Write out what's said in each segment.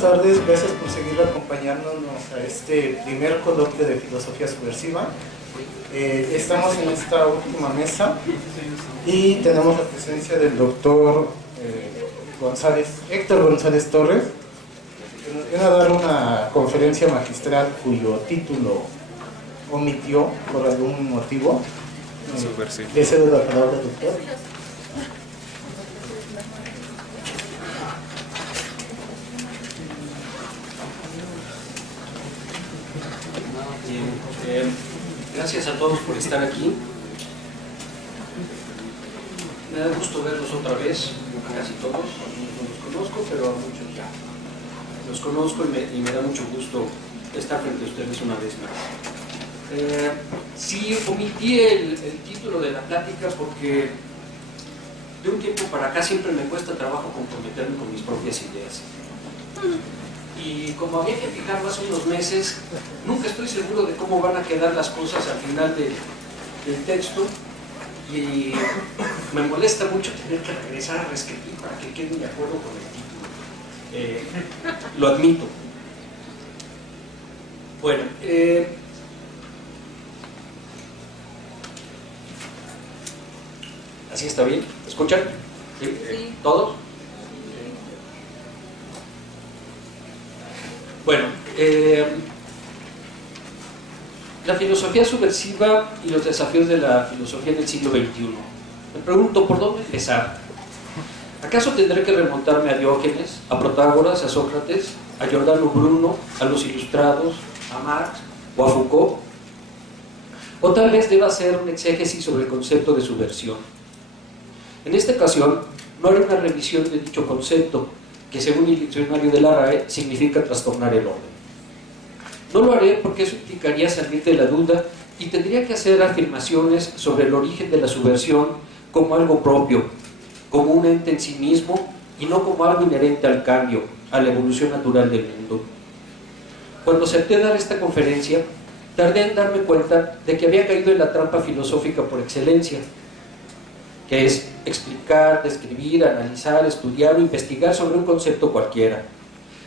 buenas tardes, gracias por seguir acompañándonos a este primer coloquio de filosofía subversiva. Estamos en esta última mesa y tenemos la presencia del doctor Héctor González Torres, que nos viene a dar una conferencia magistral cuyo título omitió por algún motivo. Le cedo la palabra, doctor. Gracias a todos por estar aquí. Me da gusto verlos otra vez, casi todos. No los conozco, pero a muchos ya los conozco y me da mucho gusto estar frente a ustedes una vez más. Sí, omití el título de la plática porque de un tiempo para acá siempre me cuesta trabajo comprometerme con mis propias ideas. Y como había que fijarlo hace unos meses, nunca estoy seguro de cómo van a quedar las cosas al final del texto, y me molesta mucho tener que regresar a reescribir para que quede de acuerdo con el título. Lo admito. Bueno, ¿así está bien? ¿Escuchan? ¿Sí? ¿Todos? Bueno, la filosofía subversiva y los desafíos de la filosofía del siglo XXI. Me pregunto, ¿por dónde empezar? ¿Acaso tendré que remontarme a Diógenes, a Protágoras, a Sócrates, a Giordano Bruno, a los Ilustrados, a Marx o a Foucault? ¿O tal vez deba hacer un exégesis sobre el concepto de subversión? En esta ocasión, no haré una revisión de dicho concepto, que según el diccionario de la RAE significa trastornar el orden. No lo haré porque eso implicaría salir de la duda y tendría que hacer afirmaciones sobre el origen de la subversión como algo propio, como un ente en sí mismo y no como algo inherente al cambio, a la evolución natural del mundo. Cuando acepté dar esta conferencia, tardé en darme cuenta de que había caído en la trampa filosófica por excelencia, que es explicar, describir, analizar, estudiar o investigar sobre un concepto cualquiera.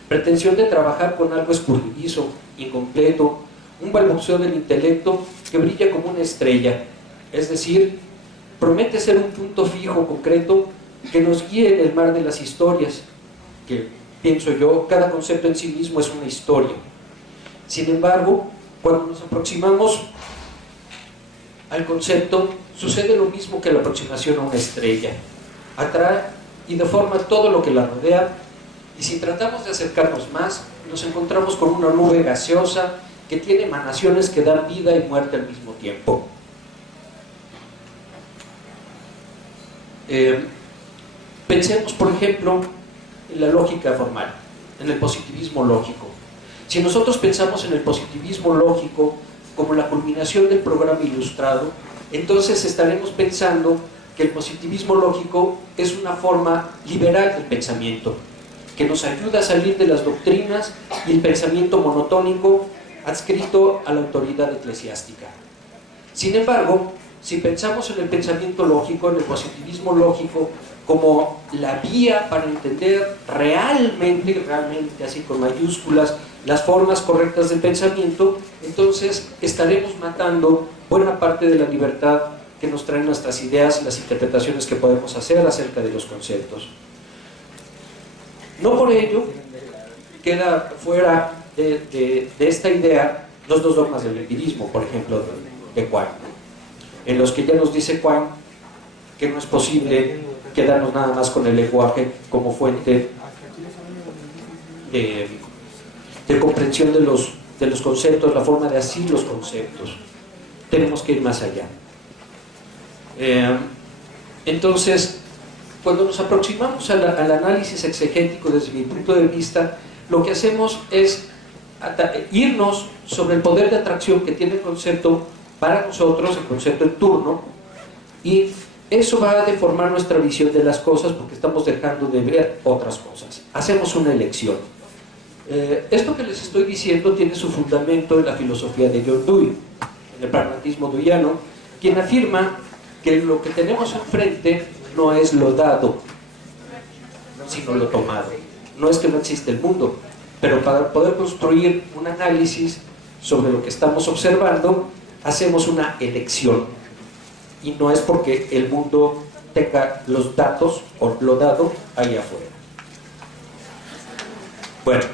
Pretensión de trabajar con algo escurridizo, incompleto, un balbuceo del intelecto que brilla como una estrella, es decir, promete ser un punto fijo, concreto, que nos guíe en el mar de las historias, que, pienso yo, cada concepto en sí mismo es una historia. Sin embargo, cuando nos aproximamos al concepto, sucede lo mismo que la aproximación a una estrella. Atrae y deforma todo lo que la rodea, y si tratamos de acercarnos más, nos encontramos con una nube gaseosa que tiene emanaciones que dan vida y muerte al mismo tiempo. Pensemos, por ejemplo, en la lógica formal, en el positivismo lógico. Si nosotros pensamos en el positivismo lógico como la culminación del programa ilustrado, entonces estaremos pensando que el positivismo lógico es una forma liberal del pensamiento, que nos ayuda a salir de las doctrinas y el pensamiento monotónico adscrito a la autoridad eclesiástica. Sin embargo, si pensamos en el pensamiento lógico, en el positivismo lógico, como la vía para entender realmente, así con mayúsculas, las formas correctas del pensamiento, entonces estaremos matando buena parte de la libertad que nos traen nuestras ideas y las interpretaciones que podemos hacer acerca de los conceptos. No por ello queda fuera de esta idea los dos dogmas del empirismo, por ejemplo, de Quine, en los que ya nos dice Quine que no es posible quedarnos nada más con el lenguaje como fuente de comprensión de los conceptos, la forma de asir los conceptos. Tenemos que ir más allá. Entonces, cuando nos aproximamos al análisis exegético desde mi punto de vista, lo que hacemos es irnos sobre el poder de atracción que tiene el concepto para nosotros, el concepto en turno, y eso va a deformar nuestra visión de las cosas porque estamos dejando de ver otras cosas. Hacemos una elección. Esto que les estoy diciendo tiene su fundamento en la filosofía de John Dewey, en el pragmatismo deweyano, quien afirma que lo que tenemos enfrente no es lo dado, sino lo tomado. No es que no existe el mundo, pero para poder construir un análisis sobre lo que estamos observando, hacemos una elección. Y no es porque el mundo tenga los datos o lo dado ahí afuera. Bueno,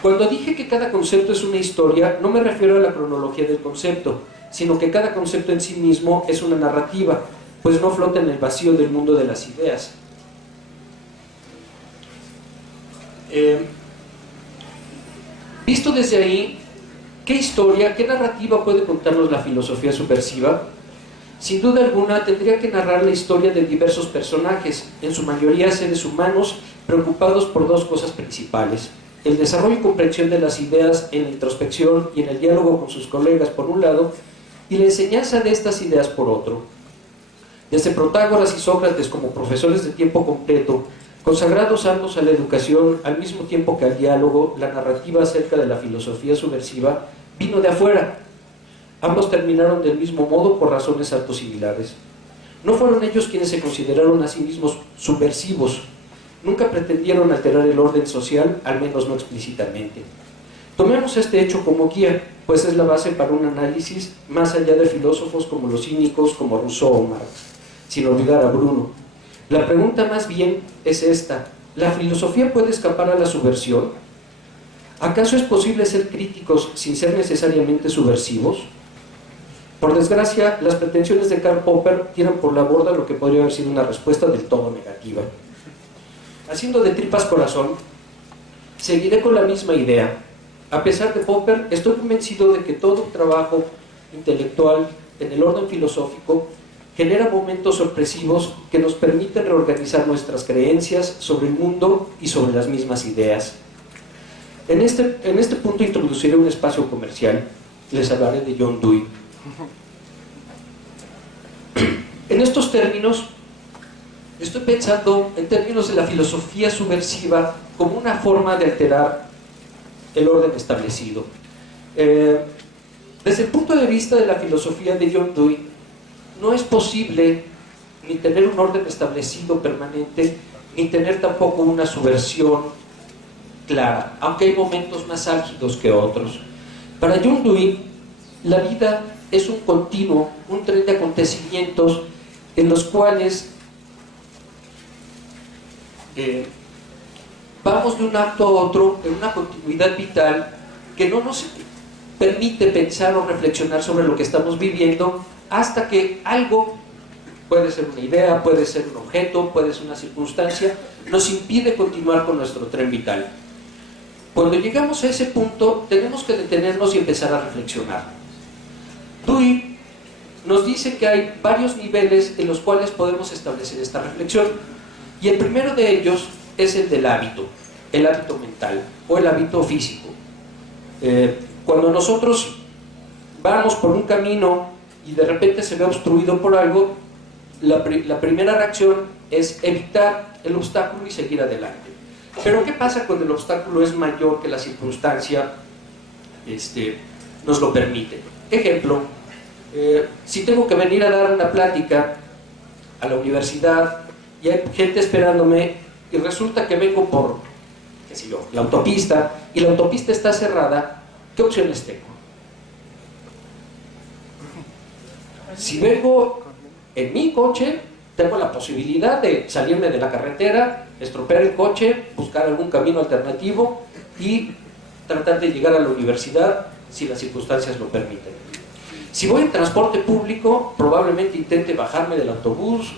cuando dije que cada concepto es una historia, no me refiero a la cronología del concepto, sino que cada concepto en sí mismo es una narrativa, pues no flota en el vacío del mundo de las ideas. Visto desde ahí, ¿qué historia, qué narrativa puede contarnos la filosofía subversiva? Sin duda alguna tendría que narrar la historia de diversos personajes, en su mayoría seres humanos, preocupados por dos cosas principales: el desarrollo y comprensión de las ideas en la introspección y en el diálogo con sus colegas por un lado, y la enseñanza de estas ideas por otro. Desde Protágoras y Sócrates como profesores de tiempo completo, consagrados ambos a la educación al mismo tiempo que al diálogo, la narrativa acerca de la filosofía subversiva vino de afuera. Ambos terminaron del mismo modo por razones harto similares. No fueron ellos quienes se consideraron a sí mismos subversivos. Nunca pretendieron alterar el orden social, al menos no explícitamente. Tomemos este hecho como guía, pues es la base para un análisis más allá de filósofos como los cínicos, como Rousseau o Marx, sin olvidar a Bruno. La pregunta más bien es esta: ¿la filosofía puede escapar a la subversión? ¿Acaso es posible ser críticos sin ser necesariamente subversivos? Por desgracia, las pretensiones de Karl Popper tiran por la borda lo que podría haber sido una respuesta del todo negativa. Haciendo de tripas corazón, seguiré con la misma idea. A pesar de Popper, estoy convencido de que todo trabajo intelectual en el orden filosófico genera momentos sorpresivos que nos permiten reorganizar nuestras creencias sobre el mundo y sobre las mismas ideas. En este punto introduciré un espacio comercial. Les hablaré de John Dewey. En estos términos, estoy pensando en términos de la filosofía subversiva como una forma de alterar el orden establecido. Desde el punto de vista de la filosofía de John Dewey, no es posible ni tener un orden establecido permanente, ni tener tampoco una subversión clara, aunque hay momentos más álgidos que otros. Para John Dewey, la vida es un continuo, un tren de acontecimientos en los cuales vamos de un acto a otro en una continuidad vital que no nos permite pensar o reflexionar sobre lo que estamos viviendo hasta que algo, puede ser una idea, puede ser un objeto, puede ser una circunstancia, nos impide continuar con nuestro tren vital. Cuando llegamos a ese punto, tenemos que detenernos y empezar a reflexionar. Dewey nos dice que hay varios niveles en los cuales podemos establecer esta reflexión, y el primero de ellos es el del hábito, el hábito mental o el hábito físico. Cuando nosotros vamos por un camino y de repente se ve obstruido por algo, la primera reacción es evitar el obstáculo y seguir adelante. Pero ¿qué pasa cuando el obstáculo es mayor que la circunstancia nos lo permite? Ejemplo, si tengo que venir a dar una plática a la universidad y hay gente esperándome y resulta que vengo por, qué sé yo, la autopista, y la autopista está cerrada, ¿qué opciones tengo? Si vengo en mi coche, tengo la posibilidad de salirme de la carretera, estropear el coche, buscar algún camino alternativo y tratar de llegar a la universidad si las circunstancias lo permiten. Si voy en transporte público, probablemente intente bajarme del autobús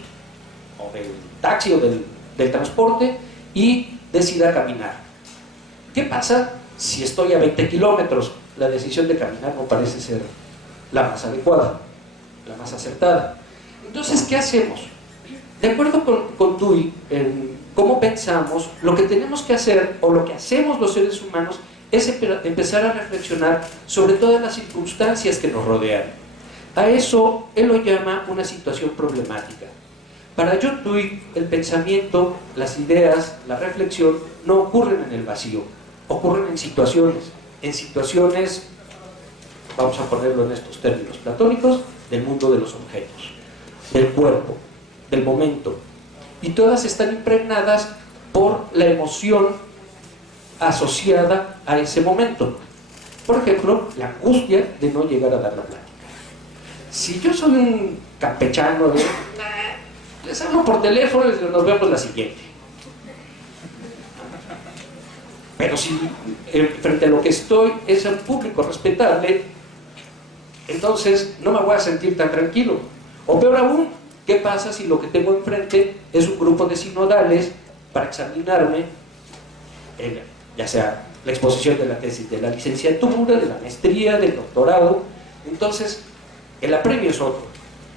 o del taxi o del transporte y decida caminar. ¿Qué pasa si estoy a 20 kilómetros? La decisión de caminar no parece ser la más adecuada, la más acertada. Entonces, ¿qué hacemos? De acuerdo con Dewey, en cómo pensamos, lo que tenemos que hacer, o lo que hacemos los seres humanos, es empezar a reflexionar sobre todas las circunstancias que nos rodean. A eso él lo llama una situación problemática. Para John Dewey, el pensamiento, las ideas, la reflexión no ocurren en el vacío, ocurren en situaciones, vamos a ponerlo en estos términos platónicos, del mundo de los objetos, del cuerpo, del momento, y todas están impregnadas por la emoción asociada a ese momento. Por ejemplo, la angustia de no llegar a dar la plática. Si yo soy un campechano, les hablo por teléfono y nos vemos la siguiente. Pero si frente a lo que estoy es un público respetable, entonces no me voy a sentir tan tranquilo. O peor aún, ¿qué pasa si lo que tengo enfrente es un grupo de sinodales para examinarme, ya sea la exposición de la tesis de la licenciatura, de la maestría, del doctorado? Entonces, el apremio es otro,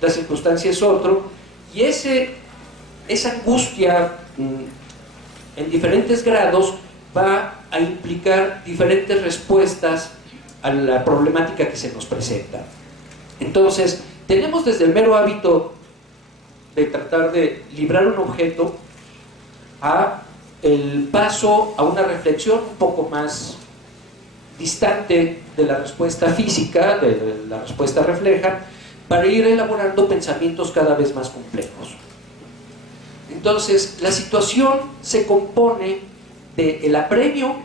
la circunstancia es otro, y esa angustia en diferentes grados va a implicar diferentes respuestas a la problemática que se nos presenta. Entonces, tenemos desde el mero hábito de tratar de librar un objeto a el paso a una reflexión un poco más distante de la respuesta física, de la respuesta refleja, para ir elaborando pensamientos cada vez más complejos. Entonces, la situación se compone del apremio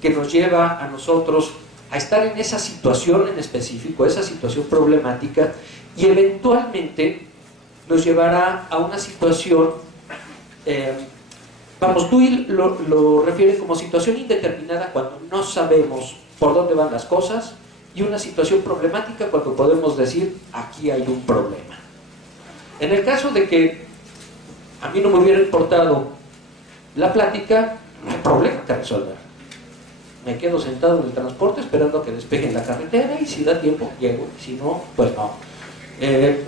que nos lleva a nosotros a estar en esa situación en específico, esa situación problemática, y eventualmente nos llevará a una situación, Dewey lo refiere como situación indeterminada cuando no sabemos por dónde van las cosas, y una situación problemática cuando podemos decir, aquí hay un problema. En el caso de que a mí no me hubiera importado la plática, no hay problema que resolver. Me quedo sentado en el transporte esperando a que despejen la carretera, y si da tiempo, llego. Si no, pues no.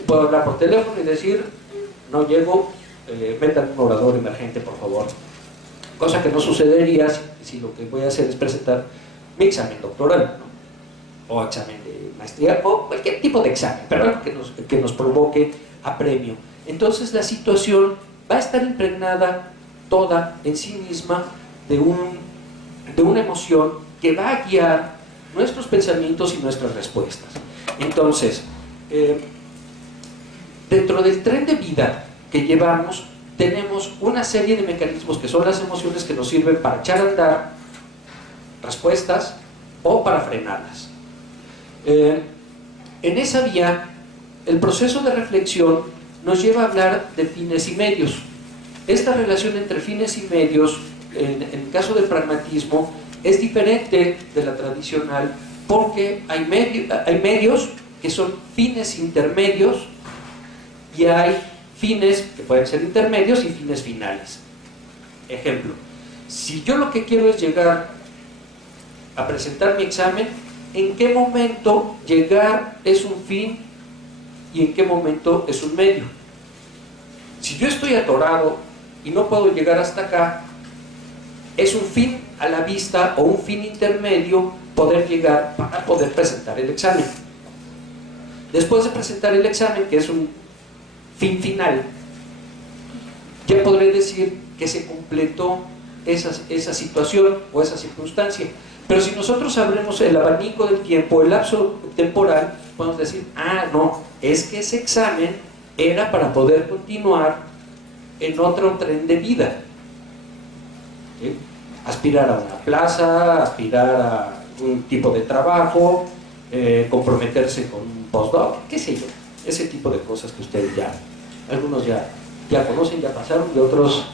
Puedo hablar por teléfono y decir, no llego, metan un orador emergente, por favor. Cosa que no sucedería si lo que voy a hacer es presentar mi examen doctoral, ¿no? O examen de maestría, o cualquier tipo de examen, pero algo que nos provoque apremio. Entonces la situación va a estar impregnada toda en sí misma de una emoción que va a guiar nuestros pensamientos y nuestras respuestas. Entonces, dentro del tren de vida que llevamos, tenemos una serie de mecanismos que son las emociones, que nos sirven para echar a andar respuestas o para frenarlas. En esa vía, el proceso de reflexión nos lleva a hablar de fines y medios. Esta relación entre fines y medios, en el caso del pragmatismo, es diferente de la tradicional, porque hay medios que son fines intermedios, y hay fines que pueden ser intermedios y fines finales. Ejemplo, si yo lo que quiero es llegar a presentar mi examen, ¿en qué momento llegar es un fin y en qué momento es un medio? Si yo estoy atorado y no puedo llegar hasta acá, es un fin a la vista o un fin intermedio poder llegar para poder presentar el examen. Después de presentar el examen, que es un fin final, ya podré decir que se completó esa situación o esa circunstancia. Pero si nosotros abrimos el abanico del tiempo, el lapso temporal, podemos decir, no, es que ese examen era para poder continuar en otro tren de vida. ¿Sí? Aspirar a una plaza, aspirar a un tipo de trabajo, comprometerse con un postdoc, qué sé yo, ese tipo de cosas que ustedes algunos ya conocen, ya pasaron, y otros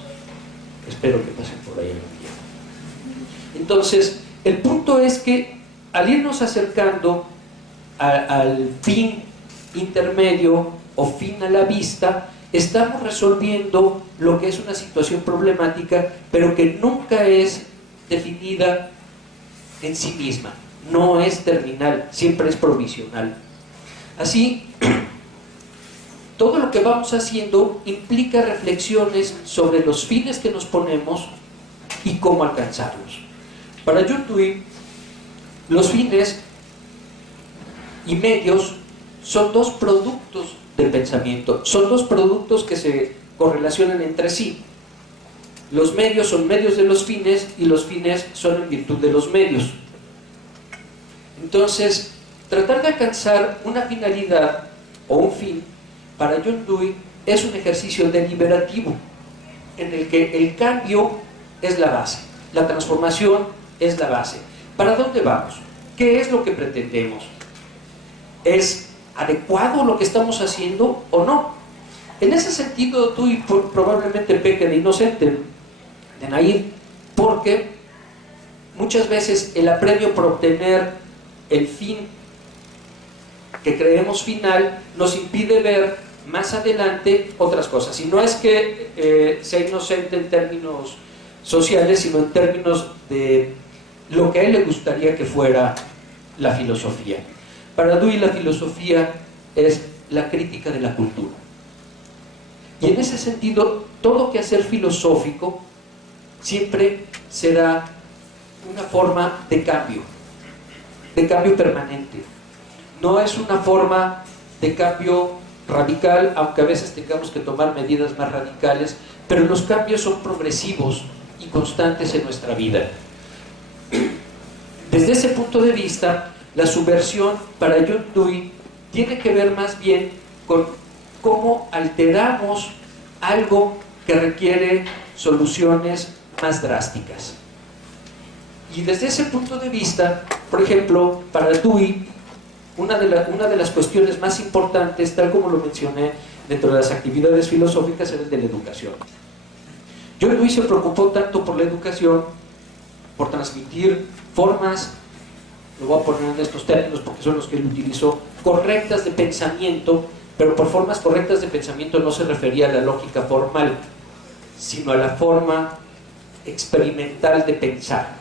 espero que pasen por ahí algún día. Entonces, el punto es que al irnos acercando al fin intermedio o fin a la vista, estamos resolviendo lo que es una situación problemática, pero que nunca es definida en sí misma, no es terminal, siempre es provisional. Así, todo lo que vamos haciendo implica reflexiones sobre los fines que nos ponemos y cómo alcanzarlos. Para John Dewey, los fines y medios son dos productos del pensamiento, son dos productos que se correlacionan entre sí. Los medios son medios de los fines y los fines son en virtud de los medios. Entonces, tratar de alcanzar una finalidad o un fin para John Dewey es un ejercicio deliberativo en el que el cambio es la base. la transformación es la base. ¿Para dónde vamos? ¿Qué es lo que pretendemos? ¿Es adecuado lo que estamos haciendo o no? En ese sentido, tú probablemente peque de inocente, de naïf, porque muchas veces el apremio por obtener el fin que creemos final nos impide ver más adelante otras cosas. Y no es que sea inocente en términos sociales, sino en términos de lo que a él le gustaría que fuera la filosofía. Para Dewey la filosofía es la crítica de la cultura. Y en ese sentido, todo quehacer filosófico siempre será una forma de cambio permanente. No es una forma de cambio radical, aunque a veces tengamos que tomar medidas más radicales, pero los cambios son progresivos y constantes en nuestra vida. Desde ese punto de vista, la subversión para John Dewey tiene que ver más bien con cómo alteramos algo que requiere soluciones más drásticas. Y desde ese punto de vista, por ejemplo, para Dewey, una de las cuestiones más importantes, tal como lo mencioné dentro de las actividades filosóficas, era el de la educación. John Dewey se preocupó tanto por la educación, por transmitir formas, lo voy a poner en estos términos porque son los que él utilizó, correctas de pensamiento, pero por formas correctas de pensamiento no se refería a la lógica formal, sino a la forma experimental de pensar,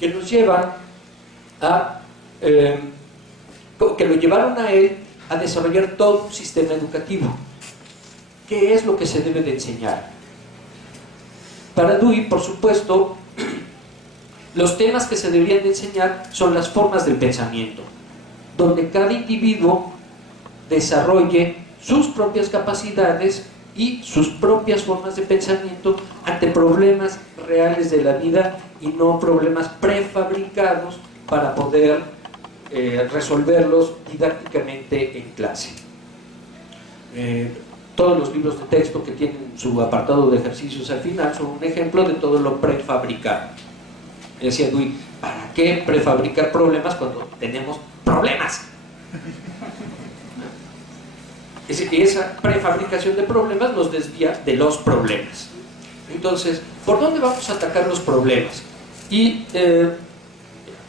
que nos lleva a que lo llevaron a él a desarrollar todo un sistema educativo. ¿Qué es lo que se debe de enseñar? Para Dewey, por supuesto, los temas que se deberían de enseñar son las formas del pensamiento, donde cada individuo desarrolle sus propias capacidades y sus propias formas de pensamiento ante problemas reales de la vida y no problemas prefabricados para poder resolverlos didácticamente en clase. Todos los libros de texto que tienen su apartado de ejercicios al final son un ejemplo de todo lo prefabricado. Decía Dewey, ¿para qué prefabricar problemas cuando tenemos problemas? Esa prefabricación de problemas nos desvía de los problemas. Entonces, ¿por dónde vamos a atacar los problemas? Y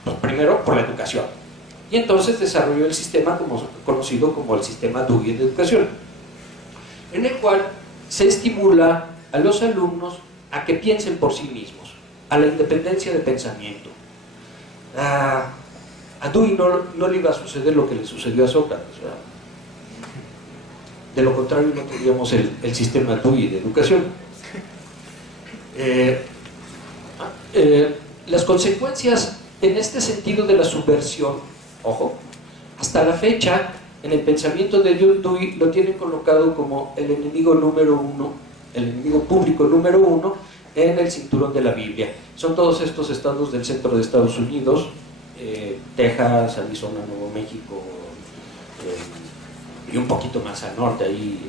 pues primero por la educación. Y entonces desarrolló el sistema conocido como el sistema Dewey de educación, en el cual se estimula a los alumnos a que piensen por sí mismos, a la independencia de pensamiento. A Dewey no le iba a suceder lo que le sucedió a Sócrates, ¿verdad? De lo contrario no tendríamos el sistema Dewey de educación. Las consecuencias en este sentido de la subversión, ojo, hasta la fecha en el pensamiento de John Dewey lo tienen colocado como el enemigo número uno, el enemigo público número uno en el cinturón de la Biblia. Son todos estos estados del centro de Estados Unidos, Texas, Arizona, Nuevo México, y un poquito más al norte, ahí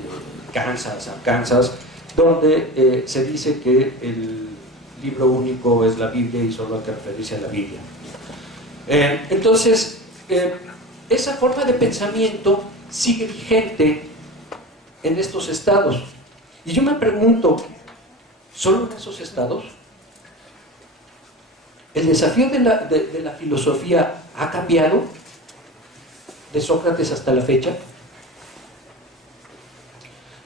Kansas, Arkansas, donde se dice que el libro único es la Biblia y solo hay que referirse a la Biblia. Entonces, esa forma de pensamiento sigue vigente en estos estados. Y yo me pregunto, ¿solo en esos estados? ¿El desafío de la filosofía ha cambiado de Sócrates hasta la fecha?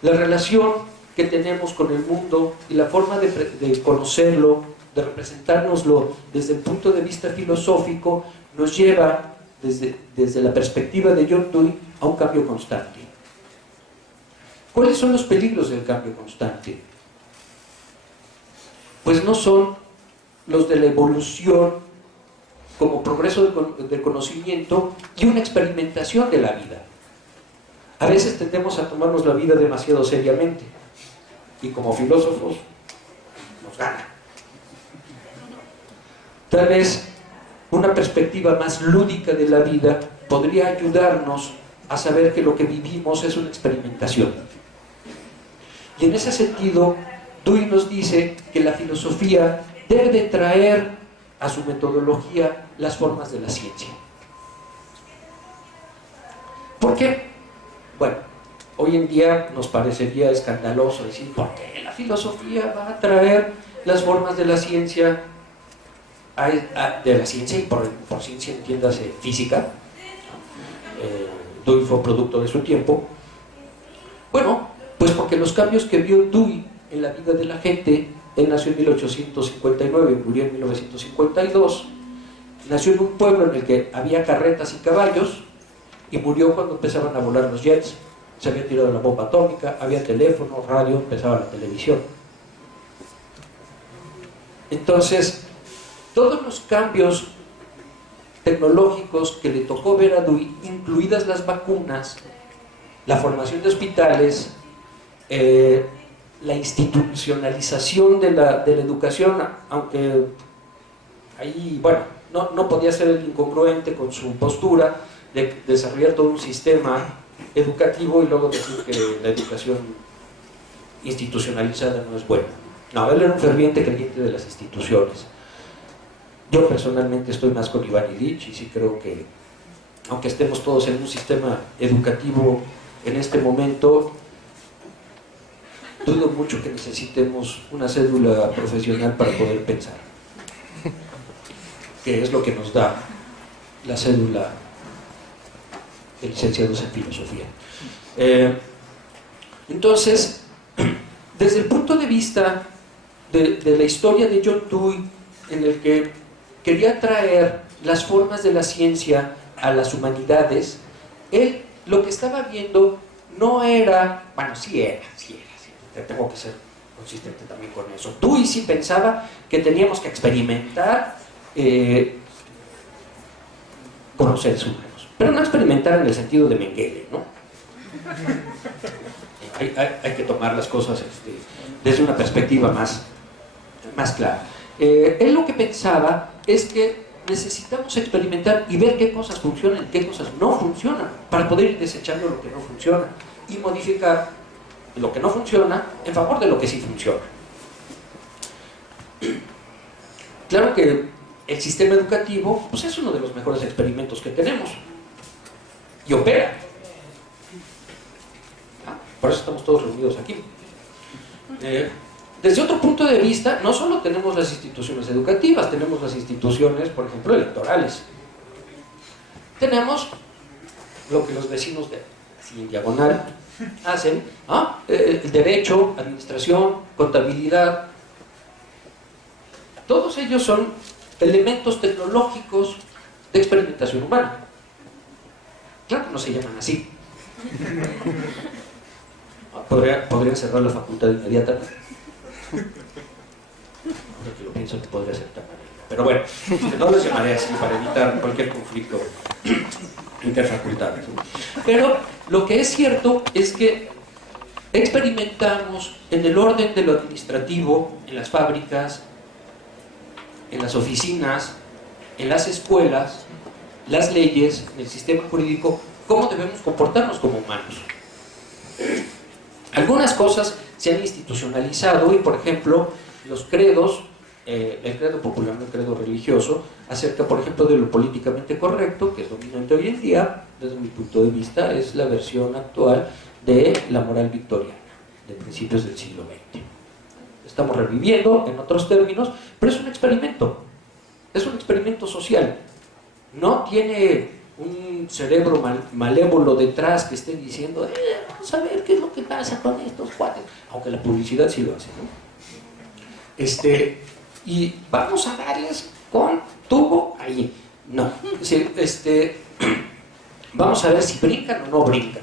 La relación que tenemos con el mundo y la forma de conocerlo, de representárnoslo desde el punto de vista filosófico, nos lleva desde la perspectiva de John Dewey a un cambio constante. ¿Cuáles son los peligros del cambio constante? Pues no son los de la evolución como progreso del conocimiento y una experimentación de la vida. A veces tendemos a tomarnos la vida demasiado seriamente y como filósofos nos gana. Tal vez una perspectiva más lúdica de la vida podría ayudarnos a saber que lo que vivimos es una experimentación. Y en ese sentido, Dewey nos dice que la filosofía debe de traer a su metodología las formas de la ciencia. ¿Por qué? Bueno, hoy en día nos parecería escandaloso decir, ¿por qué la filosofía va a traer las formas de la ciencia? De la ciencia, y por ciencia entiéndase física. Dewey fue producto de su tiempo. Bueno, pues porque los cambios que vio Dewey en la vida de la gente, él nació en 1859, murió en 1952, nació en un pueblo en el que había carretas y caballos, y murió cuando empezaban a volar los jets, se había tirado la bomba atómica, había teléfono, radio, empezaba la televisión. Entonces, todos los cambios tecnológicos que le tocó ver a Dewey, incluidas las vacunas, la formación de hospitales, la institucionalización de la educación, aunque ahí, bueno, no podía ser el incongruente con su postura de desarrollar todo un sistema educativo y luego decir que la educación institucionalizada no es buena. No, él era un ferviente creyente de las instituciones. Yo personalmente estoy más con Iván Illich y sí creo que, aunque estemos todos en un sistema educativo en este momento, dudo mucho que necesitemos una cédula profesional para poder pensar, que es lo que nos da la cédula de licenciados en filosofía. Entonces, desde el punto de vista de la historia de John Dewey, en el que quería traer las formas de la ciencia a las humanidades, él lo que estaba viendo no era, bueno, sí era, tengo que ser consistente también con eso. Dewey sí pensaba que teníamos que experimentar con los seres humanos, pero no experimentar en el sentido de Mengele, ¿no? Hay que tomar las cosas desde una perspectiva más clara. Él lo que pensaba es que necesitamos experimentar y ver qué cosas funcionan y qué cosas no funcionan para poder ir desechando lo que no funciona y modificar lo que no funciona en favor de lo que sí funciona. Claro que el sistema educativo pues es uno de los mejores experimentos que tenemos y opera. Por eso estamos todos reunidos aquí. Desde otro punto de vista, no solo tenemos las instituciones educativas, tenemos las instituciones, por ejemplo, electorales. Tenemos lo que los vecinos de así en diagonal hacen, el derecho, administración, contabilidad. Todos ellos son elementos tecnológicos de experimentación humana. Claro que no se llaman así. Podrían cerrar la facultad inmediatamente. Ahora que lo pienso, que podría ser tan manera. Pero bueno, no lo llamaré así para evitar cualquier conflicto interfacultades. Pero lo que es cierto es que experimentamos en el orden de lo administrativo, en las fábricas, en las oficinas, en las escuelas, las leyes, en el sistema jurídico, cómo debemos comportarnos como humanos. Algunas cosas se han institucionalizado y, por ejemplo, los credos, el credo popular, el credo religioso, acerca, por ejemplo, de lo políticamente correcto, que es dominante hoy en día, desde mi punto de vista, es la versión actual de la moral victoriana, de principios del siglo XX. Estamos reviviendo, en otros términos, pero es un experimento social. No tiene un cerebro malévolo detrás que esté diciendo vamos a ver qué es lo que pasa con estos cuates, aunque la publicidad sí lo hace, ¿no? Y vamos a darles con tubo ahí. No, vamos a ver si brincan o no brincan.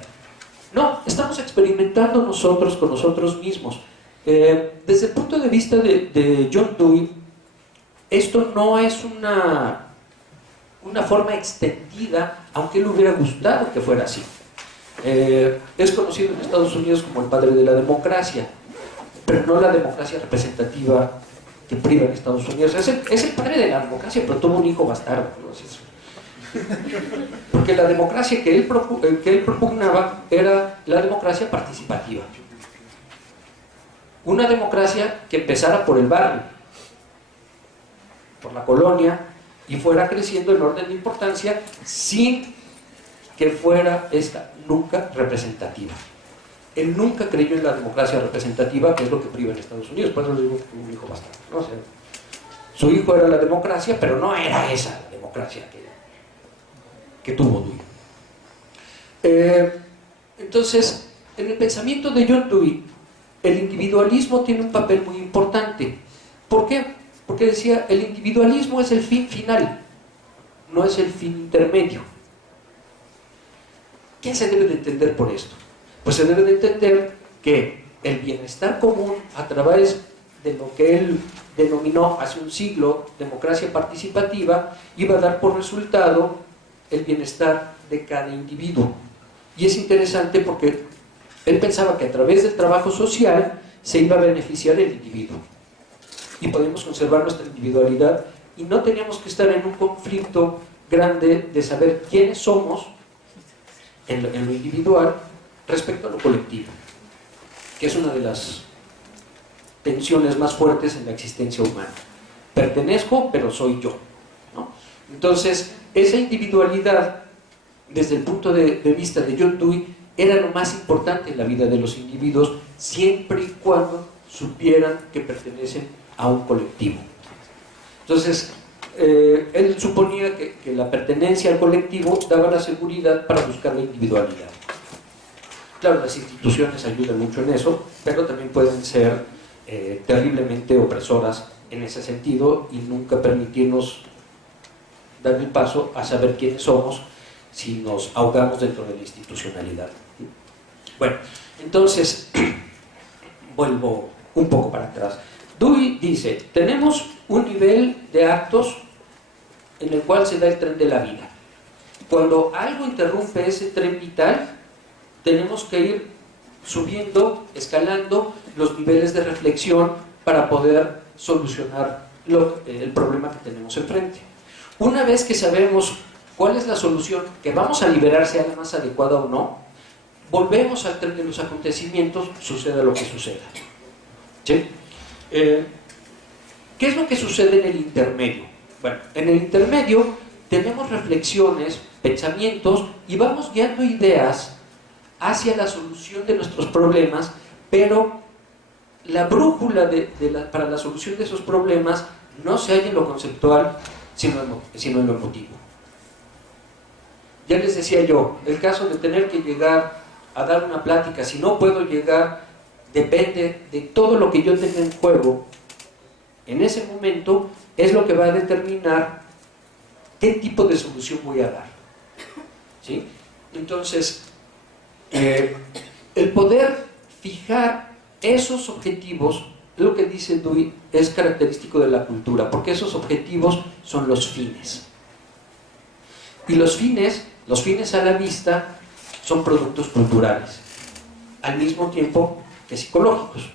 No, estamos experimentando nosotros con nosotros mismos. Desde el punto de vista de John Dewey, esto no es una forma extendida, aunque le hubiera gustado que fuera así. Es conocido en Estados Unidos como el padre de la democracia, pero no la democracia representativa que priva en Estados Unidos. Es el padre de la democracia, pero tuvo un hijo bastardo, ¿no? Porque la democracia que él propugnaba era la democracia participativa. Una democracia que empezara por el barrio, por la colonia, y fuera creciendo en orden de importancia sin que fuera esta nunca representativa. Él nunca creyó en la democracia representativa, que es lo que priva en Estados Unidos, por eso le digo que un hijo bastante, ¿no? O sea, su hijo era la democracia, pero no era esa la democracia que tuvo Dewey. Entonces, en el pensamiento de John Dewey, el individualismo tiene un papel muy importante. ¿Por qué? Porque decía, el individualismo es el fin final, no es el fin intermedio. ¿Qué se debe de entender por esto? Pues se debe de entender que el bienestar común, a través de lo que él denominó hace un siglo democracia participativa, iba a dar por resultado el bienestar de cada individuo. Y es interesante porque él pensaba que a través del trabajo social se iba a beneficiar el individuo y podemos conservar nuestra individualidad y no teníamos que estar en un conflicto grande de saber quiénes somos en lo individual respecto a lo colectivo, que es una de las tensiones más fuertes en la existencia humana. Pertenezco, pero soy yo, ¿no? Entonces, esa individualidad, desde el punto de vista de John Dewey, era lo más importante en la vida de los individuos, siempre y cuando supieran que pertenecen a un colectivo. Entonces, él suponía que la pertenencia al colectivo daba la seguridad para buscar la individualidad. Claro, las instituciones ayudan mucho en eso, pero también pueden ser terriblemente opresoras en ese sentido y nunca permitirnos dar el paso a saber quiénes somos si nos ahogamos dentro de la institucionalidad. Bueno, entonces, vuelvo un poco para atrás. Dewey dice, tenemos un nivel de actos en el cual se da el tren de la vida. Cuando algo interrumpe ese tren vital, tenemos que ir subiendo, escalando los niveles de reflexión para poder solucionar el problema que tenemos enfrente. Una vez que sabemos cuál es la solución que vamos a liberar, sea la más adecuada o no, volvemos al tren de los acontecimientos, suceda lo que suceda. ¿Sí? ¿Qué es lo que sucede en el intermedio? Bueno, en el intermedio tenemos reflexiones, pensamientos y vamos guiando ideas hacia la solución de nuestros problemas, pero la brújula para la solución de esos problemas no se halla en lo conceptual, sino en lo emotivo. Ya les decía yo, el caso de tener que llegar a dar una plática, si no puedo llegar, depende de todo lo que yo tenga en juego en ese momento, es lo que va a determinar qué tipo de solución voy a dar. ¿Sí? Entonces, el poder fijar esos objetivos, lo que dice Dewey, es característico de la cultura, porque esos objetivos son los fines. Y los fines a la vista son productos culturales, al mismo tiempo que psicológicos.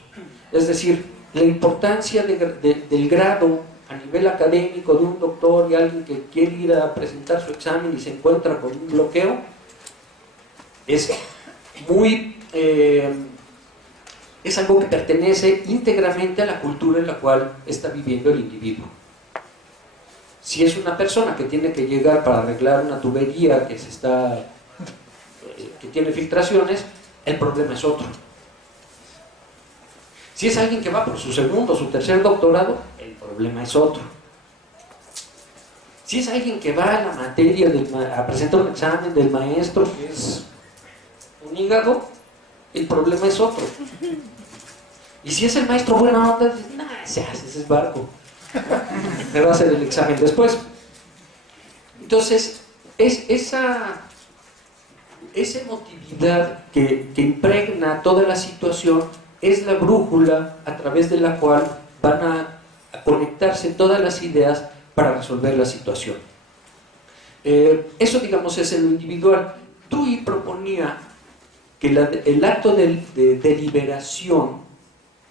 Es decir, la importancia del grado a nivel académico de un doctor y alguien que quiere ir a presentar su examen y se encuentra con un bloqueo, es algo que pertenece íntegramente a la cultura en la cual está viviendo el individuo. Si es una persona que tiene que llegar para arreglar una tubería que tiene filtraciones, el problema es otro. Si es alguien que va por su segundo o su tercer doctorado, el problema es otro. Si es alguien que va a la materia a presentar un examen del maestro que es un hígado, el problema es otro. Y si es el maestro buena onda, dices, ese es barco, me va a hacer el examen después. Entonces, esa emotividad que impregna toda la situación es la brújula a través de la cual van a conectarse todas las ideas para resolver la situación. Eso, digamos, es en lo individual. Dewey proponía que el acto de deliberación,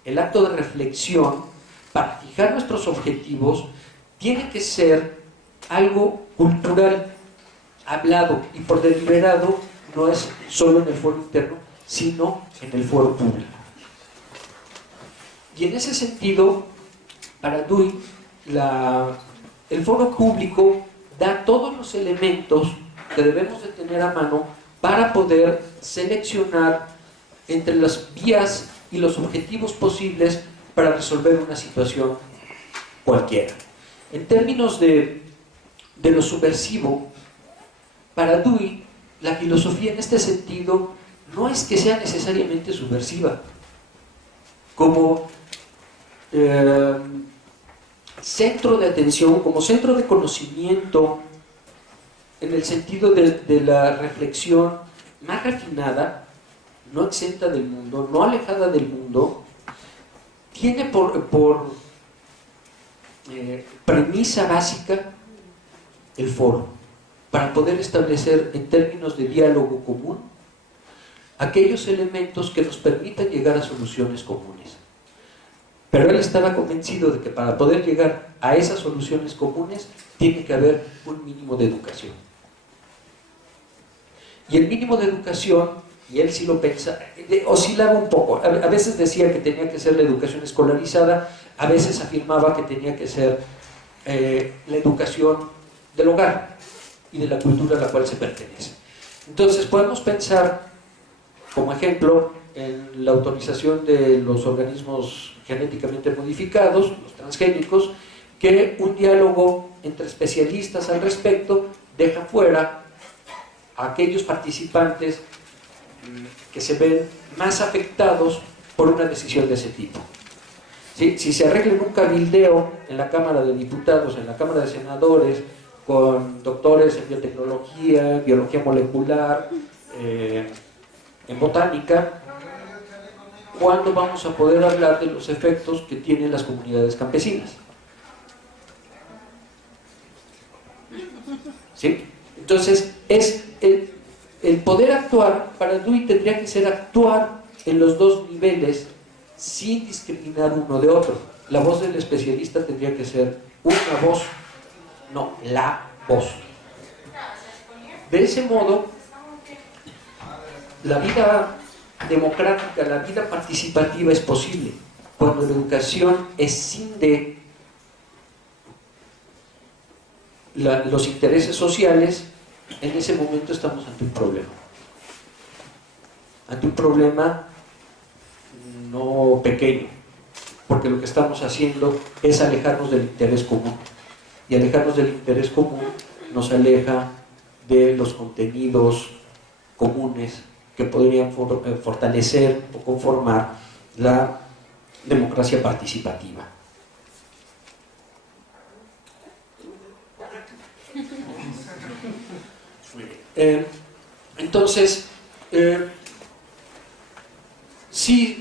el acto de reflexión para fijar nuestros objetivos tiene que ser algo cultural, hablado, y por deliberado no es solo en el foro interno, sino en el foro público. Y en ese sentido, para Dewey, el foro público da todos los elementos que debemos de tener a mano para poder seleccionar entre las vías y los objetivos posibles para resolver una situación cualquiera. En términos de lo subversivo, para Dewey, la filosofía en este sentido no es que sea necesariamente subversiva. Como centro de atención, como centro de conocimiento, en el sentido de la reflexión más refinada, no exenta del mundo, no alejada del mundo, tiene por premisa básica el foro, para poder establecer en términos de diálogo común aquellos elementos que nos permitan llegar a soluciones comunes. Pero él estaba convencido de que para poder llegar a esas soluciones comunes tiene que haber un mínimo de educación. Y el mínimo de educación, y él sí lo pensa, oscilaba un poco. A veces decía que tenía que ser la educación escolarizada, a veces afirmaba que tenía que ser la educación del hogar y de la cultura a la cual se pertenece. Entonces podemos pensar, como ejemplo, en la autorización de los organismos genéticamente modificados, los transgénicos, que un diálogo entre especialistas al respecto deja fuera a aquellos participantes que se ven más afectados por una decisión de ese tipo. ¿Sí? Si se arregla en un cabildeo en la Cámara de Diputados, en la Cámara de Senadores, con doctores en biotecnología, biología molecular, en botánica, ¿cuándo vamos a poder hablar de los efectos que tienen las comunidades campesinas? ¿Sí? Entonces, es el poder actuar, para Dewey tendría que ser actuar en los dos niveles sin discriminar uno de otro. La voz del especialista tendría que ser una voz, no la voz. De ese modo, la vida democrática, la vida participativa es posible cuando la educación escinde los intereses sociales. En ese momento estamos ante un problema no pequeño, porque lo que estamos haciendo es alejarnos del interés común, y alejarnos del interés común nos aleja de los contenidos comunes que podrían fortalecer o conformar la democracia participativa. Entonces, sí,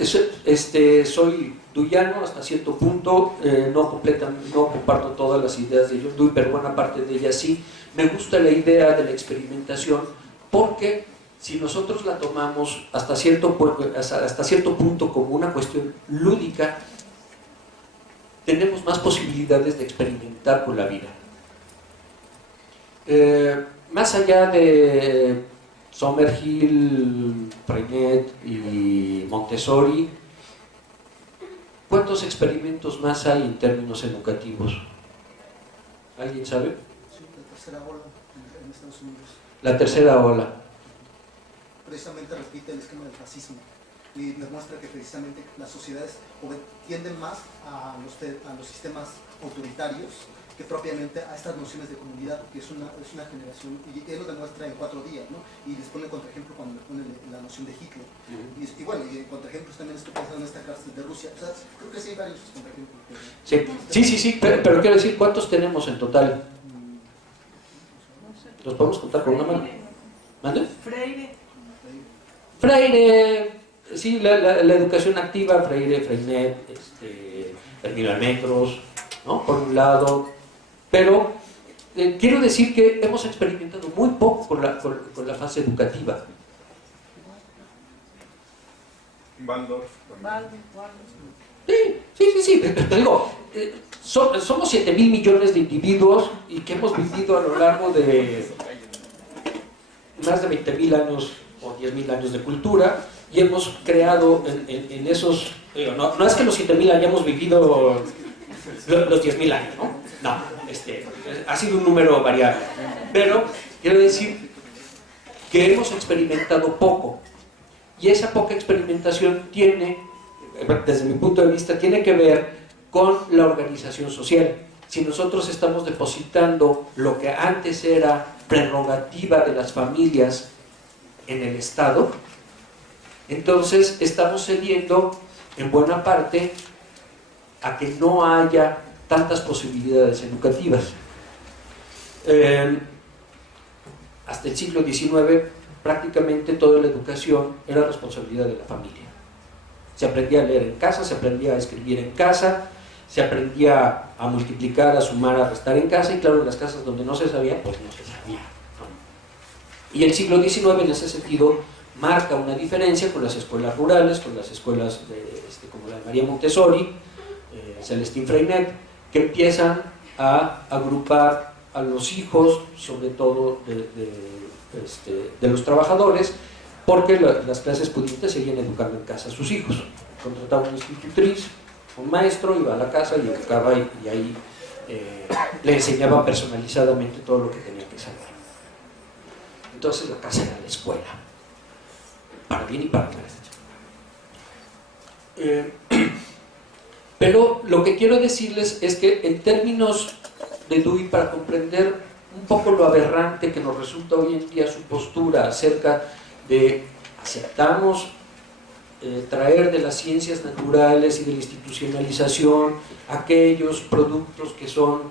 soy deweyano hasta cierto punto, no comparto todas las ideas de John Dewey, pero buena parte de ellas sí. Me gusta la idea de la experimentación, porque si nosotros la tomamos hasta cierto punto como una cuestión lúdica, tenemos más posibilidades de experimentar con la vida. Más allá de Summerhill, Freinet y Montessori, ¿cuántos experimentos más hay en términos educativos? ¿Alguien sabe? Sí, la tercera ola en Estados Unidos. La tercera ola. Precisamente repite el esquema del fascismo y demuestra que precisamente las sociedades tienden más a los sistemas autoritarios que propiamente a estas nociones de comunidad, que es una generación, y él lo demuestra en 4 días, ¿no? Y les pone contraejemplo cuando le pone la noción de Hitler. Y bueno, y en contraejemplos también estoy pensando en esta cárcel de Rusia. O sea, creo que sí hay varios contraejemplos. Sí, pero quiero decir, ¿cuántos tenemos en total? ¿Los podemos contar con una mano? ¿Mande? Freire, sí, la educación activa, Freire, Freinet, Hermínio Almendros, ¿no? Por un lado. Pero quiero decir que hemos experimentado muy poco con la fase educativa. Waldorf. Sí. Te digo, somos 7.000 millones de individuos y que hemos vivido a lo largo de más de 20.000 años o 10.000 años de cultura, y hemos creado en esos, digo, no es que los 7.000 hayamos vivido los 10.000 años, ¿no? No, ha sido un número variable, pero quiero decir que hemos experimentado poco, y esa poca experimentación tiene, desde mi punto de vista, tiene que ver con la organización social. Si nosotros estamos depositando lo que antes era prerrogativa de las familias en el Estado, entonces estamos cediendo en buena parte a que no haya tantas posibilidades educativas. Hasta el siglo XIX prácticamente toda la educación era responsabilidad de la familia. Se aprendía a leer en casa, se aprendía a escribir en casa, se aprendía a multiplicar, a sumar, a restar en casa, y claro, en las casas donde no se sabía, pues no se sabía, ¿no? Y el siglo XIX en ese sentido marca una diferencia con las escuelas rurales, con las escuelas como la de María Montessori, Celestín Freinet, que empiezan a agrupar a los hijos, sobre todo de los trabajadores, porque las clases pudientes seguían educando en casa a sus hijos. Contrataba una institutriz, un maestro, iba a la casa y educaba, y ahí le enseñaba personalizadamente todo lo que tenía que saber. Entonces la casa era la escuela, para bien y para mal. Pero lo que quiero decirles es que en términos de Dewey, para comprender un poco lo aberrante que nos resulta hoy en día su postura acerca de aceptamos traer de las ciencias naturales y de la institucionalización aquellos productos que son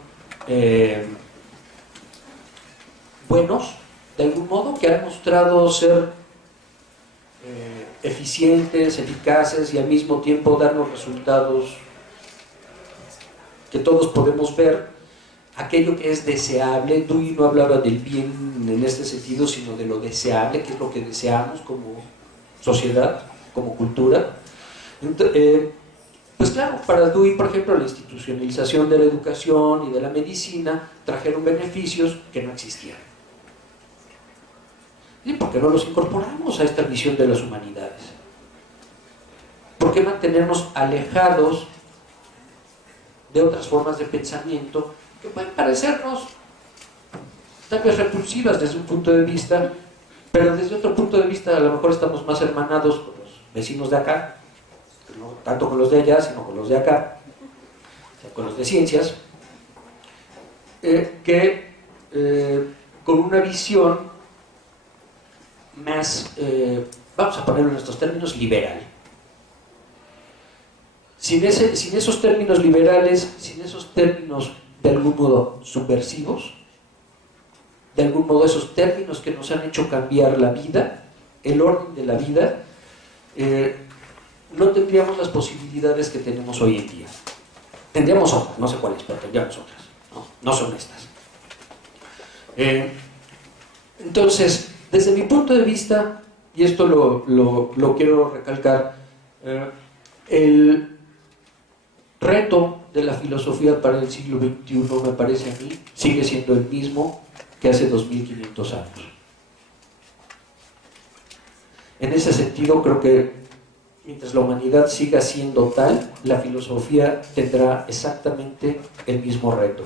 buenos, de algún modo, que han mostrado ser eficientes, eficaces y al mismo tiempo darnos resultados que todos podemos ver, aquello que es deseable. Dewey no hablaba del bien en este sentido, sino de lo deseable, que es lo que deseamos como sociedad, como cultura. Pues claro, para Dewey, por ejemplo, la institucionalización de la educación y de la medicina trajeron beneficios que no existían. ¿Y por qué no los incorporamos a esta visión de las humanidades? ¿Por qué mantenernos alejados de otras formas de pensamiento que pueden parecernos tal vez repulsivas desde un punto de vista, pero desde otro punto de vista a lo mejor estamos más hermanados con los vecinos de acá, no tanto con los de allá, sino con los de acá, o sea, con los de ciencias, con una visión más, vamos a ponerlo en estos términos, liberal. Sin esos términos liberales, sin esos términos de algún modo subversivos, de algún modo esos términos que nos han hecho cambiar la vida, el orden de la vida, no tendríamos las posibilidades que tenemos hoy en día. Tendríamos otras, no sé cuáles, pero tendríamos otras, no son estas. Entonces, desde mi punto de vista, y esto lo quiero recalcar, el reto de la filosofía para el siglo XXI, me parece a mí, sigue siendo el mismo que hace 2500 años. En ese sentido, creo que mientras la humanidad siga siendo tal, la filosofía tendrá exactamente el mismo reto.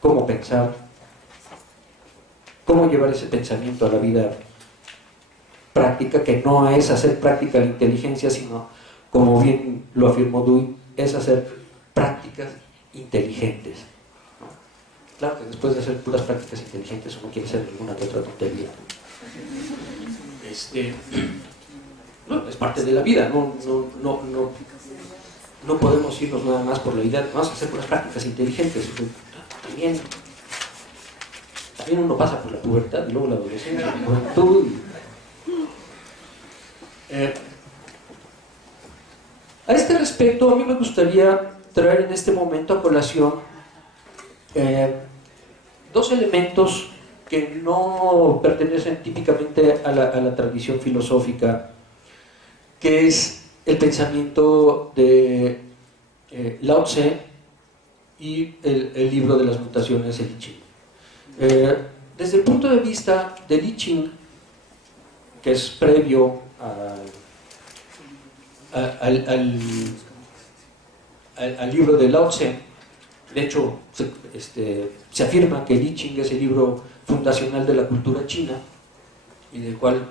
¿Cómo pensar? ¿Cómo llevar ese pensamiento a la vida práctica, que no es hacer práctica la inteligencia, sino, como bien lo afirmó Dewey, es hacer prácticas inteligentes? Claro que después de hacer puras prácticas inteligentes uno quiere hacer alguna que otra tontería. No, es parte de la vida, no podemos irnos nada más por la idea de vamos a hacer puras prácticas inteligentes. También uno pasa por la pubertad y luego la adolescencia, la juventud. A este respecto, a mí me gustaría traer en este momento a colación dos elementos que no pertenecen típicamente a la tradición filosófica, que es el pensamiento de Lao Tse y el libro de las mutaciones de Li Ching. Desde el punto de vista de Li Ching, que es previo al libro de Lao Tse. De hecho, se afirma que el I Ching es el libro fundacional de la cultura china y del cual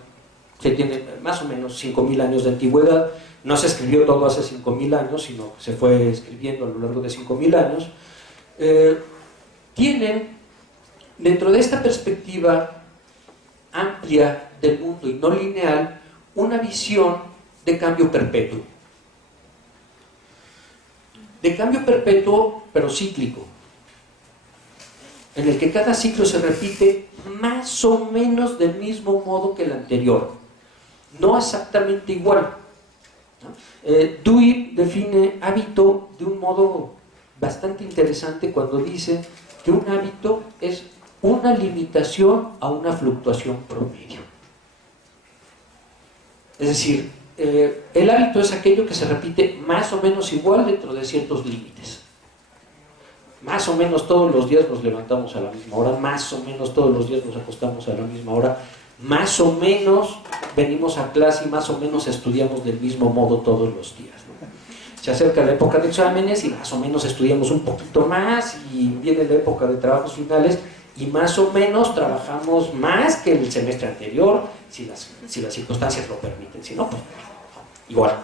se tiene más o menos 5.000 años de antigüedad. No se escribió todo hace 5.000 años, sino que se fue escribiendo a lo largo de 5.000 años. Tienen, dentro de esta perspectiva amplia del mundo y no lineal, una visión de cambio perpetuo. De cambio perpetuo, pero cíclico, en el que cada ciclo se repite más o menos del mismo modo que el anterior, no exactamente igual, ¿no? Dewey define hábito de un modo bastante interesante cuando dice que un hábito es una limitación a una fluctuación promedio. Es decir, el hábito es aquello que se repite más o menos igual dentro de ciertos límites. Más o menos todos los días nos levantamos a la misma hora, más o menos todos los días nos acostamos a la misma hora, más o menos venimos a clase y más o menos estudiamos del mismo modo todos los días, ¿no? Se acerca la época de exámenes y más o menos estudiamos un poquito más, y viene la época de trabajos finales y más o menos trabajamos más que el semestre anterior, si las circunstancias lo permiten. Si no, pues igual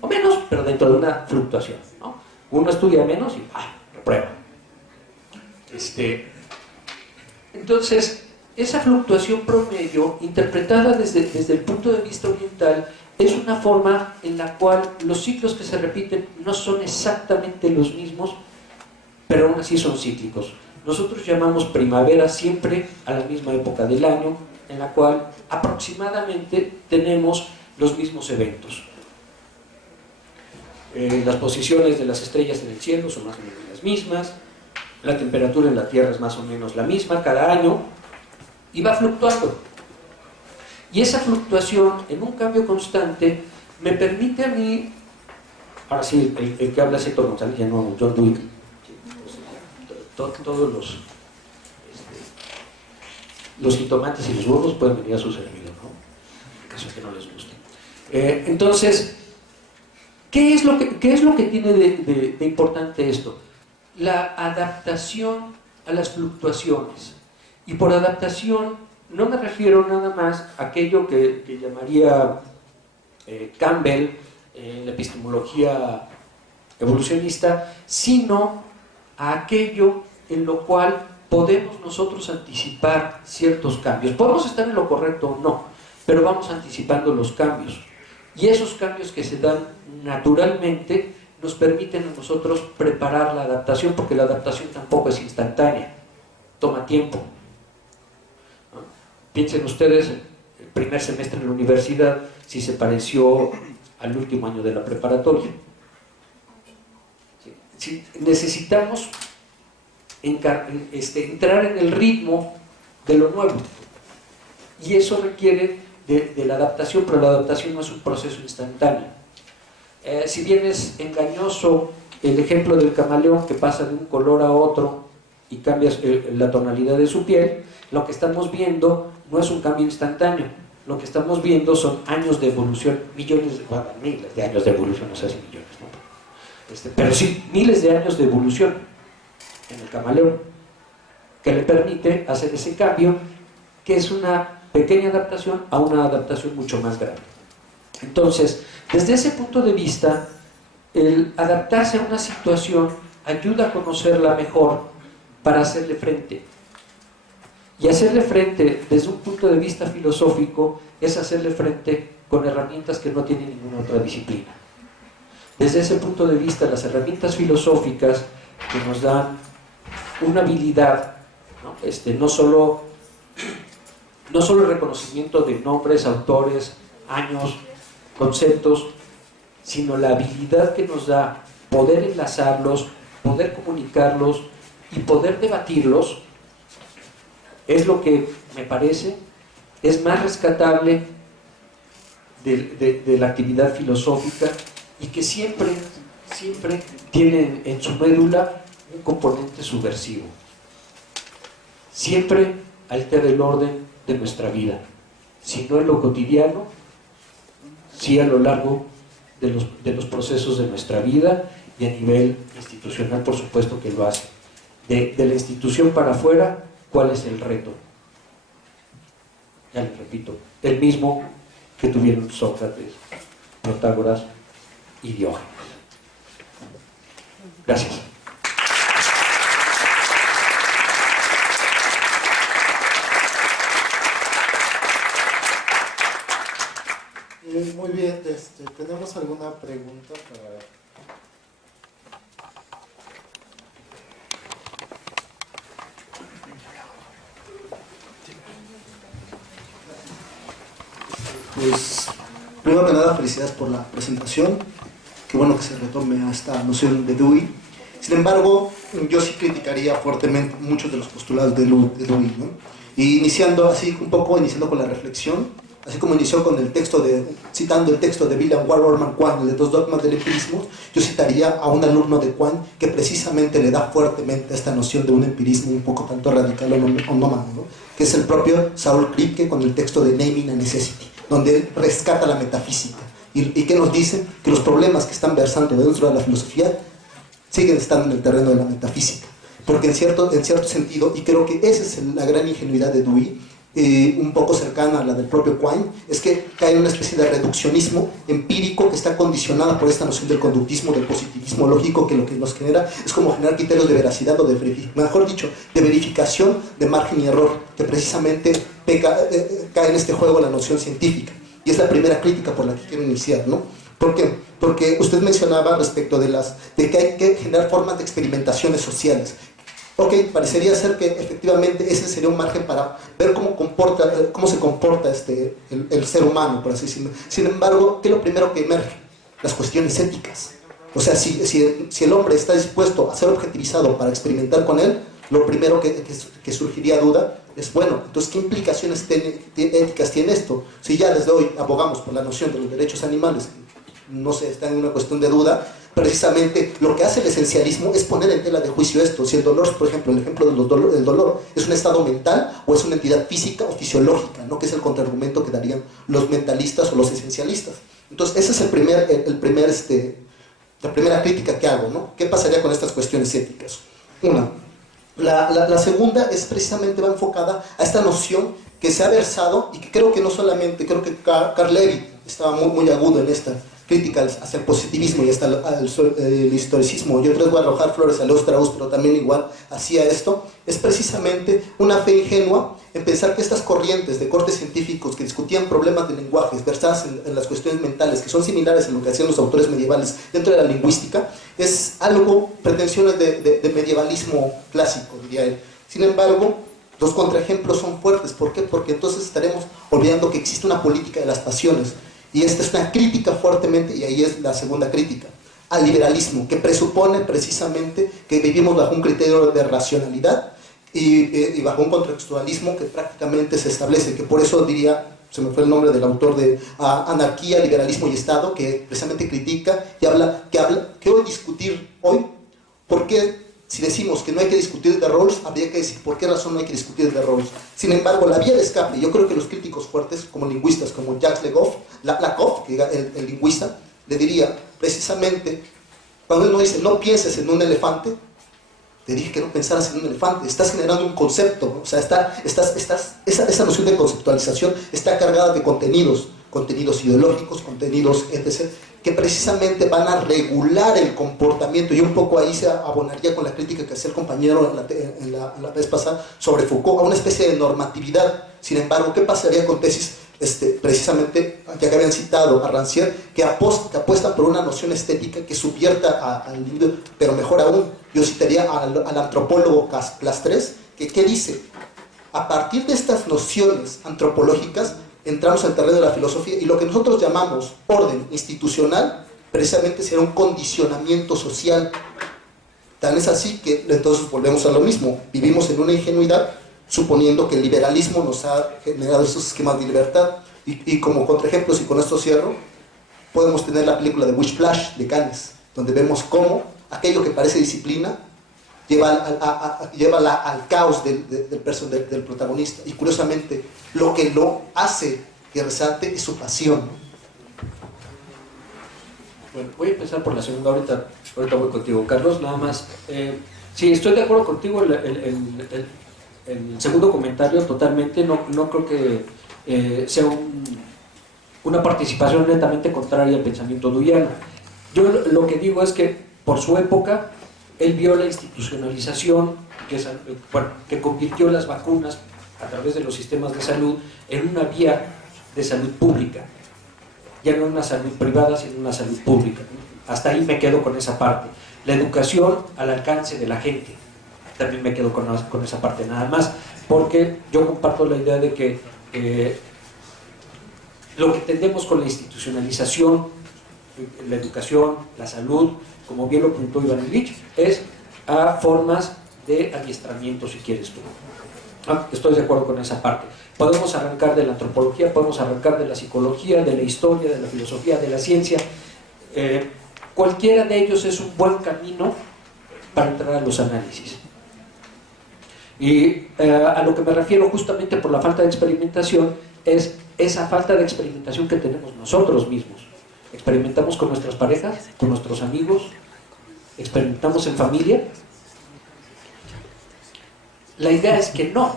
o menos, pero dentro de una fluctuación, ¿no? Uno estudia menos y reprueba. Entonces, esa fluctuación promedio, interpretada desde el punto de vista oriental, es una forma en la cual los ciclos que se repiten no son exactamente los mismos, pero aún así son cíclicos. Nosotros llamamos primavera siempre a la misma época del año, en la cual aproximadamente tenemos los mismos eventos. Las posiciones de las estrellas en el cielo son más o menos las mismas, la temperatura en la Tierra es más o menos la misma cada año, y va fluctuando. Y esa fluctuación en un cambio constante me permite a mí, ahora sí, el que habla es Héctor González, ya no John Dewey, todos los jitomates y los huevos pueden venir a su servidor, ¿no? En caso de que no les guste. Entonces, ¿qué es lo que tiene de importante esto? La adaptación a las fluctuaciones. Y por adaptación no me refiero nada más a aquello que llamaría Campbell en la epistemología evolucionista, sino a aquello en lo cual podemos nosotros anticipar ciertos cambios. Podemos estar en lo correcto o no, pero vamos anticipando los cambios. Y esos cambios que se dan naturalmente nos permiten a nosotros preparar la adaptación, porque la adaptación tampoco es instantánea, toma tiempo. ¿No? Piensen ustedes, el primer semestre en la universidad, si se pareció al último año de la preparatoria. Si necesitamos entrar en el ritmo de lo nuevo, y eso requiere de la adaptación, pero la adaptación no es un proceso instantáneo. Si bien es engañoso el ejemplo del camaleón que pasa de un color a otro y cambia la tonalidad de su piel, lo que estamos viendo no es un cambio instantáneo. Lo que estamos miendo son años de evolución, miles de años de evolución, no sé si millones, ¿no? Pero sí miles de años de evolución en el camaleón, que le permite hacer ese cambio, que es una pequeña adaptación a una adaptación mucho más grande. Entonces, desde ese punto de vista, el adaptarse a una situación ayuda a conocerla mejor para hacerle frente. Y hacerle frente desde un punto de vista filosófico es hacerle frente con herramientas que no tiene ninguna otra disciplina. Desde ese punto de vista, las herramientas filosóficas que nos dan una habilidad, ¿no? No solo el reconocimiento de nombres, autores, años, conceptos, sino la habilidad que nos da poder enlazarlos, poder comunicarlos y poder debatirlos, es lo que me parece es más rescatable de la actividad filosófica, y que siempre tiene en su médula un componente subversivo. Siempre altera el orden de nuestra vida, si no en lo cotidiano, sí a lo largo de los procesos de nuestra vida, y a nivel institucional, por supuesto que lo hace. De la institución para afuera, ¿cuál es el reto? Ya les repito, el mismo que tuvieron Sócrates, Protágoras y Diógenes. Gracias. Muy bien, ¿tenemos alguna pregunta para...? Pues, primero que nada, felicidades por la presentación. Qué bueno que se retome a esta noción de Dewey. Sin embargo, yo sí criticaría fuertemente muchos de los postulados de Dewey, ¿no? Y iniciando con la reflexión, así como inició con el texto citando el texto de William Warburton Quine, de los dogmas del empirismo, yo citaría a un alumno de Quine que precisamente le da fuertemente esta noción de un empirismo un poco tanto radical o nómada, ¿no? Que es el propio Saul Kripke con el texto de Naming a Necessity, donde él rescata la metafísica. ¿Y qué nos dice? Que los problemas que están versando dentro de la filosofía siguen estando en el terreno de la metafísica. Porque en cierto sentido, y creo que esa es la gran ingenuidad de Dewey, un poco cercana a la del propio Quine, es que cae en una especie de reduccionismo empírico que está condicionada por esta noción del conductismo, del positivismo lógico, que lo que nos genera es como generar criterios de veracidad o de verificación de margen y error, que precisamente cae en este juego la noción científica. Y es la primera crítica por la que quiero iniciar, ¿no? ¿Por qué? Porque usted mencionaba respecto de que hay que generar formas de experimentaciones sociales. Ok, parecería ser que efectivamente ese sería un margen para ver cómo se comporta el ser humano, por así decirlo. Sin embargo, ¿qué es lo primero que emerge? Las cuestiones éticas. O sea, si el hombre está dispuesto a ser objetivizado para experimentar con él, lo primero que surgiría duda es, bueno, entonces, ¿qué implicaciones éticas tiene esto? Si ya desde hoy abogamos por la noción de los derechos animales, no sé, está en una cuestión de duda, precisamente lo que hace el esencialismo es poner en tela de juicio esto. Si el dolor, por ejemplo, el ejemplo del dolor es un estado mental o es una entidad física o fisiológica, ¿no? Que es el contraargumento que darían los mentalistas o los esencialistas. Entonces, esa es la primera crítica que hago, ¿no? ¿Qué pasaría con estas cuestiones éticas? La segunda es precisamente va enfocada a esta noción que se ha versado y que creo que no solamente, creo que Carl Levy estaba muy agudo en esta crítica hacia el positivismo y hasta el historicismo. Yo creo que voy a arrojar flores a Leo Strauss, pero también igual hacía esto. Es precisamente una fe ingenua en pensar que estas corrientes de cortes científicos que discutían problemas de lenguajes versadas en las cuestiones mentales, que son similares a lo que hacían los autores medievales dentro de la lingüística, es algo pretensiones de medievalismo clásico, diría él. Sin embargo, los contraejemplos son fuertes. ¿Por qué? Porque entonces estaremos olvidando que existe una política de las pasiones. Y esta es una crítica fuertemente, y ahí es la segunda crítica, al liberalismo, que presupone precisamente que vivimos bajo un criterio de racionalidad y bajo un contextualismo que prácticamente se establece, que por eso diría, se me fue el nombre del autor de Anarquía, Liberalismo y Estado, que precisamente critica y habla que hoy discutir hoy, ¿por qué? Si decimos que no hay que discutir de Rawls, habría que decir por qué razón no hay que discutir de Rawls. Sin embargo, la vía de escape, yo creo que los críticos fuertes, como lingüistas, como Jacques Lakoff, que el lingüista, le diría precisamente, cuando él no dice no pienses en un elefante, te dije que no pensaras en un elefante, estás generando un concepto, ¿no? O sea, esa noción de conceptualización está cargada de contenidos ideológicos, contenidos, etc., que precisamente van a regular el comportamiento, y un poco ahí se abonaría con la crítica que hacía el compañero en la vez pasada sobre Foucault, a una especie de normatividad. Sin embargo, ¿qué pasaría con tesis precisamente, ya que habían citado a Rancière, que apuestan por una noción estética que subvierta al individuo, pero mejor aún, yo citaría al antropólogo Clastres, que ¿qué dice? A partir de estas nociones antropológicas, entramos al terreno de la filosofía, y lo que nosotros llamamos orden institucional precisamente será un condicionamiento social. Tan es así que entonces volvemos a lo mismo, vivimos en una ingenuidad suponiendo que el liberalismo nos ha generado esos esquemas de libertad, y como contraejemplos, y con esto cierro, podemos tener la película de Whiplash de Cannes, donde vemos cómo aquello que parece disciplina lleva al caos del protagonista, y curiosamente lo que lo hace que resalte su pasión. Bueno, voy a empezar por la segunda, ahorita voy contigo, Carlos, nada más. Sí, estoy de acuerdo contigo el segundo comentario totalmente, no creo que sea una participación netamente contraria al pensamiento duyano. Yo lo que digo es que por su época él vio la institucionalización que convirtió las vacunas a través de los sistemas de salud en una vía de salud pública, ya no una salud privada sino una salud pública. Hasta ahí me quedo con esa parte. La educación al alcance de la gente, también me quedo con esa parte nada más, porque yo comparto la idea de que lo que entendemos con la institucionalización, la educación, la salud, como bien lo apuntó Iván Illich, es a formas de adiestramiento, si quieres tú. Estoy de acuerdo con esa parte. Podemos arrancar de la antropología, podemos arrancar de la psicología, de la historia, de la filosofía, de la ciencia. Cualquiera de ellos es un buen camino para entrar a los análisis. Y a lo que me refiero justamente por la falta de experimentación es esa falta de experimentación que tenemos nosotros mismos. Experimentamos con nuestras parejas, con nuestros amigos, experimentamos en familia. La idea es que no,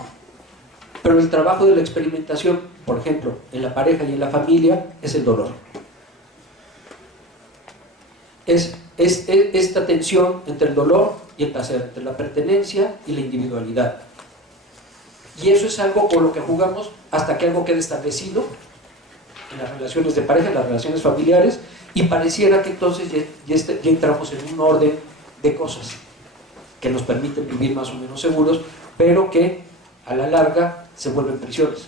pero el trabajo de la experimentación, por ejemplo, en la pareja y en la familia, es el dolor. Es esta tensión entre el dolor y el placer, entre la pertenencia y la individualidad. Y eso es algo con lo que jugamos hasta que algo quede establecido en las relaciones de pareja, en las relaciones familiares, y pareciera que entonces ya entramos en un orden de cosas que nos permiten vivir más o menos seguros, pero que a la larga se vuelven prisiones.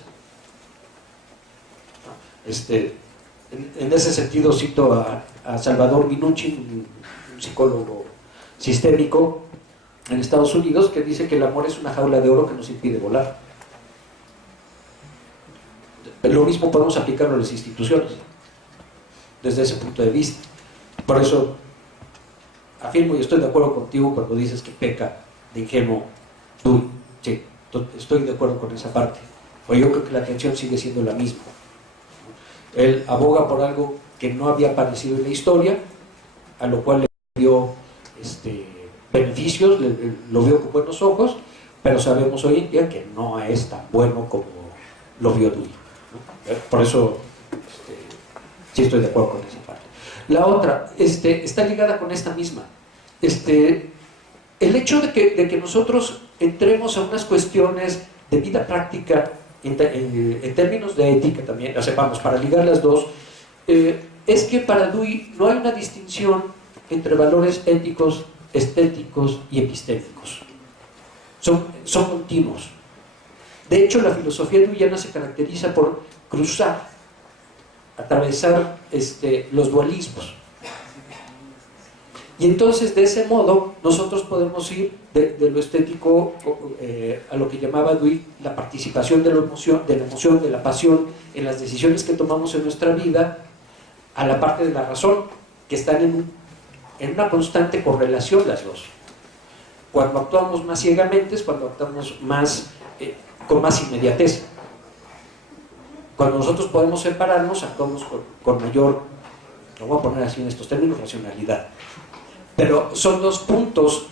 En ese sentido cito a Salvador Minuchin, un psicólogo sistémico en Estados Unidos, que dice que el amor es una jaula de oro que nos impide volar. Lo mismo podemos aplicarlo a las instituciones desde ese punto de vista. Por eso afirmo y estoy de acuerdo contigo cuando dices que peca de ingenuo. Sí, estoy de acuerdo con esa parte. O yo creo que la tensión sigue siendo la misma. Él aboga por algo que no había aparecido en la historia, a lo cual le dio beneficios, lo vio con buenos ojos, pero sabemos hoy en día que no es tan bueno como lo vio Dewey, ¿no? Por eso sí estoy de acuerdo con esa parte. La otra está ligada con esta misma. El hecho de que nosotros entremos a unas cuestiones de vida práctica en términos de ética también, o sea, vamos, para ligar las dos, es que para Dewey no hay una distinción entre valores éticos, estéticos y epistémicos. Son continuos. De hecho, la filosofía deweyana se caracteriza por cruzar, atravesar los dualismos. Y entonces, de ese modo, nosotros podemos ir de lo estético a lo que llamaba Dewey la participación de la emoción, de la pasión en las decisiones que tomamos en nuestra vida, a la parte de la razón, que están en una constante correlación las dos. Cuando actuamos más ciegamente es cuando actuamos más, con más inmediatez. Cuando nosotros podemos separarnos, actuamos con mayor, lo voy a poner así en estos términos, racionalidad. Pero son dos puntos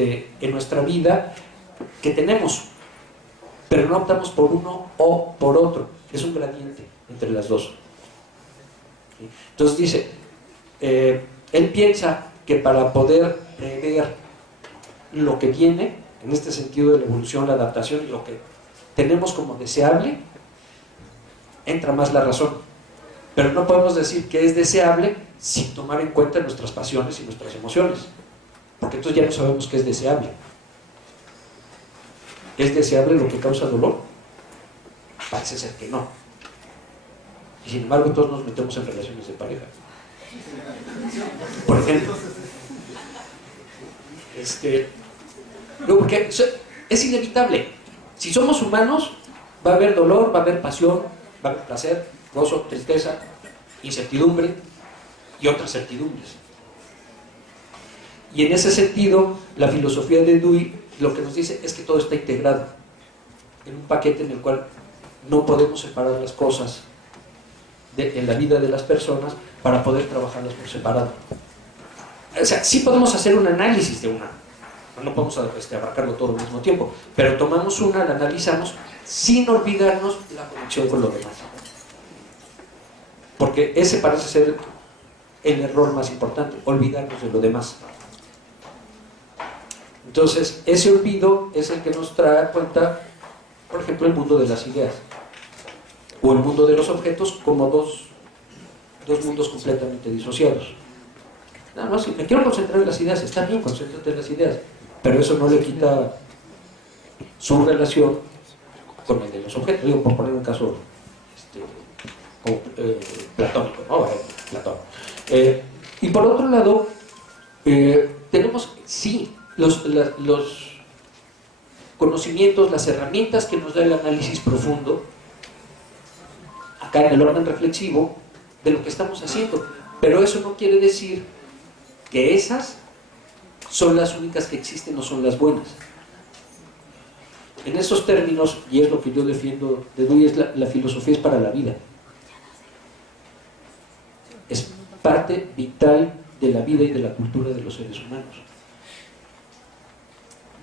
en nuestra vida que tenemos, pero no optamos por uno o por otro. Es un gradiente entre las dos. Entonces dice, él piensa que para poder prever lo que viene, en este sentido de la evolución, la adaptación y lo que tenemos como deseable, entra más la razón. Pero no podemos decir que es deseable sin tomar en cuenta nuestras pasiones y nuestras emociones, porque entonces ya no sabemos qué es deseable. ¿Es deseable lo que causa dolor? Parece ser que no. Y sin embargo todos nos metemos en relaciones de pareja. Por ejemplo, no, porque es inevitable. Si somos humanos, va a haber dolor, va a haber pasión, va a haber placer, gozo, tristeza, incertidumbre y otras certidumbres. Y en ese sentido, la filosofía de Dewey lo que nos dice es que todo está integrado en un paquete en el cual no podemos separar las cosas en la vida de las personas para poder trabajarlas por separado. O sea, sí podemos hacer un análisis de una, no podemos abarcarlo todo al mismo tiempo, pero tomamos una, la analizamos sin olvidarnos la conexión con lo demás. Porque ese parece ser el error más importante, olvidarnos de lo demás. Entonces, ese olvido es el que nos trae a cuenta, por ejemplo, el mundo de las ideas o el mundo de los objetos como dos mundos completamente disociados. Nada más, si me quiero concentrar en las ideas, está bien, concéntrate en las ideas, pero eso no le quita su relación con el de los objetos. Digo, por poner un caso platónico, ¿no? Platón. Y por otro lado, tenemos, sí, los conocimientos, las herramientas que nos da el análisis profundo, acá en el orden reflexivo, de lo que estamos haciendo. Pero eso no quiere decir que esas son las únicas que existen o son las buenas. En esos términos, y es lo que yo defiendo de Dewey, es la filosofía es para la vida. Es parte vital de la vida y de la cultura de los seres humanos.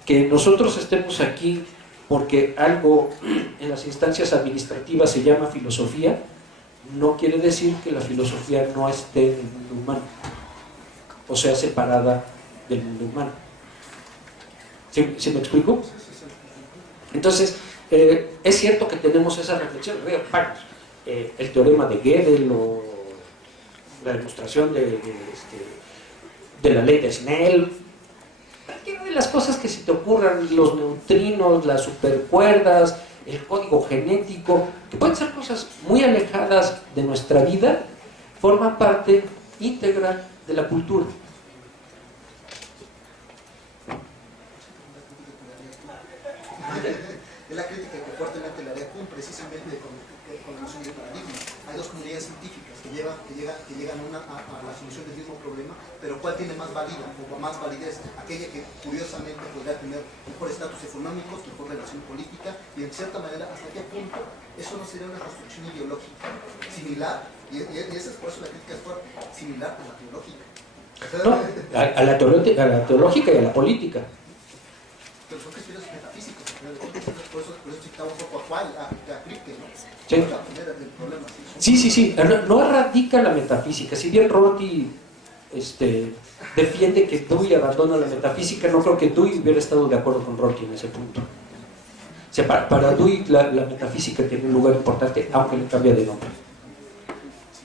Que nosotros estemos aquí porque algo en las instancias administrativas se llama filosofía, no quiere decir que la filosofía no esté en el mundo humano, o sea, separada del mundo humano. ¿Sí me explico? Entonces, es cierto que tenemos esa reflexión. El teorema de Gödel o la demostración de la ley de Snell, cualquiera de las cosas que se te ocurran, los neutrinos, las supercuerdas, el código genético, que pueden ser cosas muy alejadas de nuestra vida, forman parte íntegra de la cultura. Es la crítica que fuertemente le haría precisamente con la noción de paradigma. Hay dos comunidades científicas que llegan a la solución del mismo problema, pero ¿cuál tiene más validez o más validez? Aquella que curiosamente podría tener mejor estatus económico, mejor relación política, y en cierta manera, ¿hasta qué punto eso no sería una construcción ideológica similar? Y esa es por eso la crítica es fuerte, similar a la teológica. No, a la teológica y a la política. Pero son criterios metafísicos, por eso citaba un poco a Kripke, ¿no? Sí. El problema, Sí. No erradica la metafísica. Si bien Rorty defiende que Dewey abandona la metafísica, no creo que Dewey hubiera estado de acuerdo con Rorty en ese punto. O sea, para Dewey la metafísica tiene un lugar importante, aunque le cambia de nombre.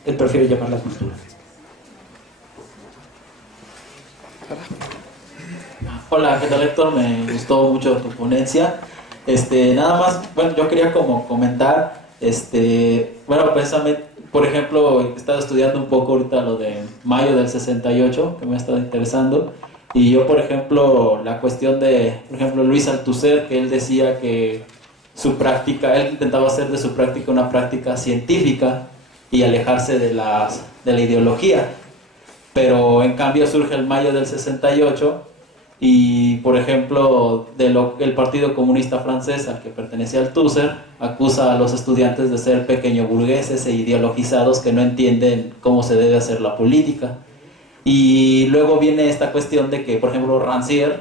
Él prefiere llamarla cultura. Hola, ¿qué tal, Héctor? Me gustó mucho tu ponencia. Nada más, bueno, yo quería como comentar, bueno, precisamente, por ejemplo, he estado estudiando un poco ahorita lo de mayo del 68, que me ha estado interesando, y yo, por ejemplo, la cuestión de, por ejemplo, Luis Althusser, que él decía que su práctica, él intentaba hacer de su práctica una práctica científica y alejarse de la ideología, pero en cambio surge el mayo del 68, y por ejemplo el Partido Comunista Francés, al que pertenecía Althusser, acusa a los estudiantes de ser pequeño burgueses e ideologizados que no entienden cómo se debe hacer la política. Y luego viene esta cuestión de que, por ejemplo, Rancière,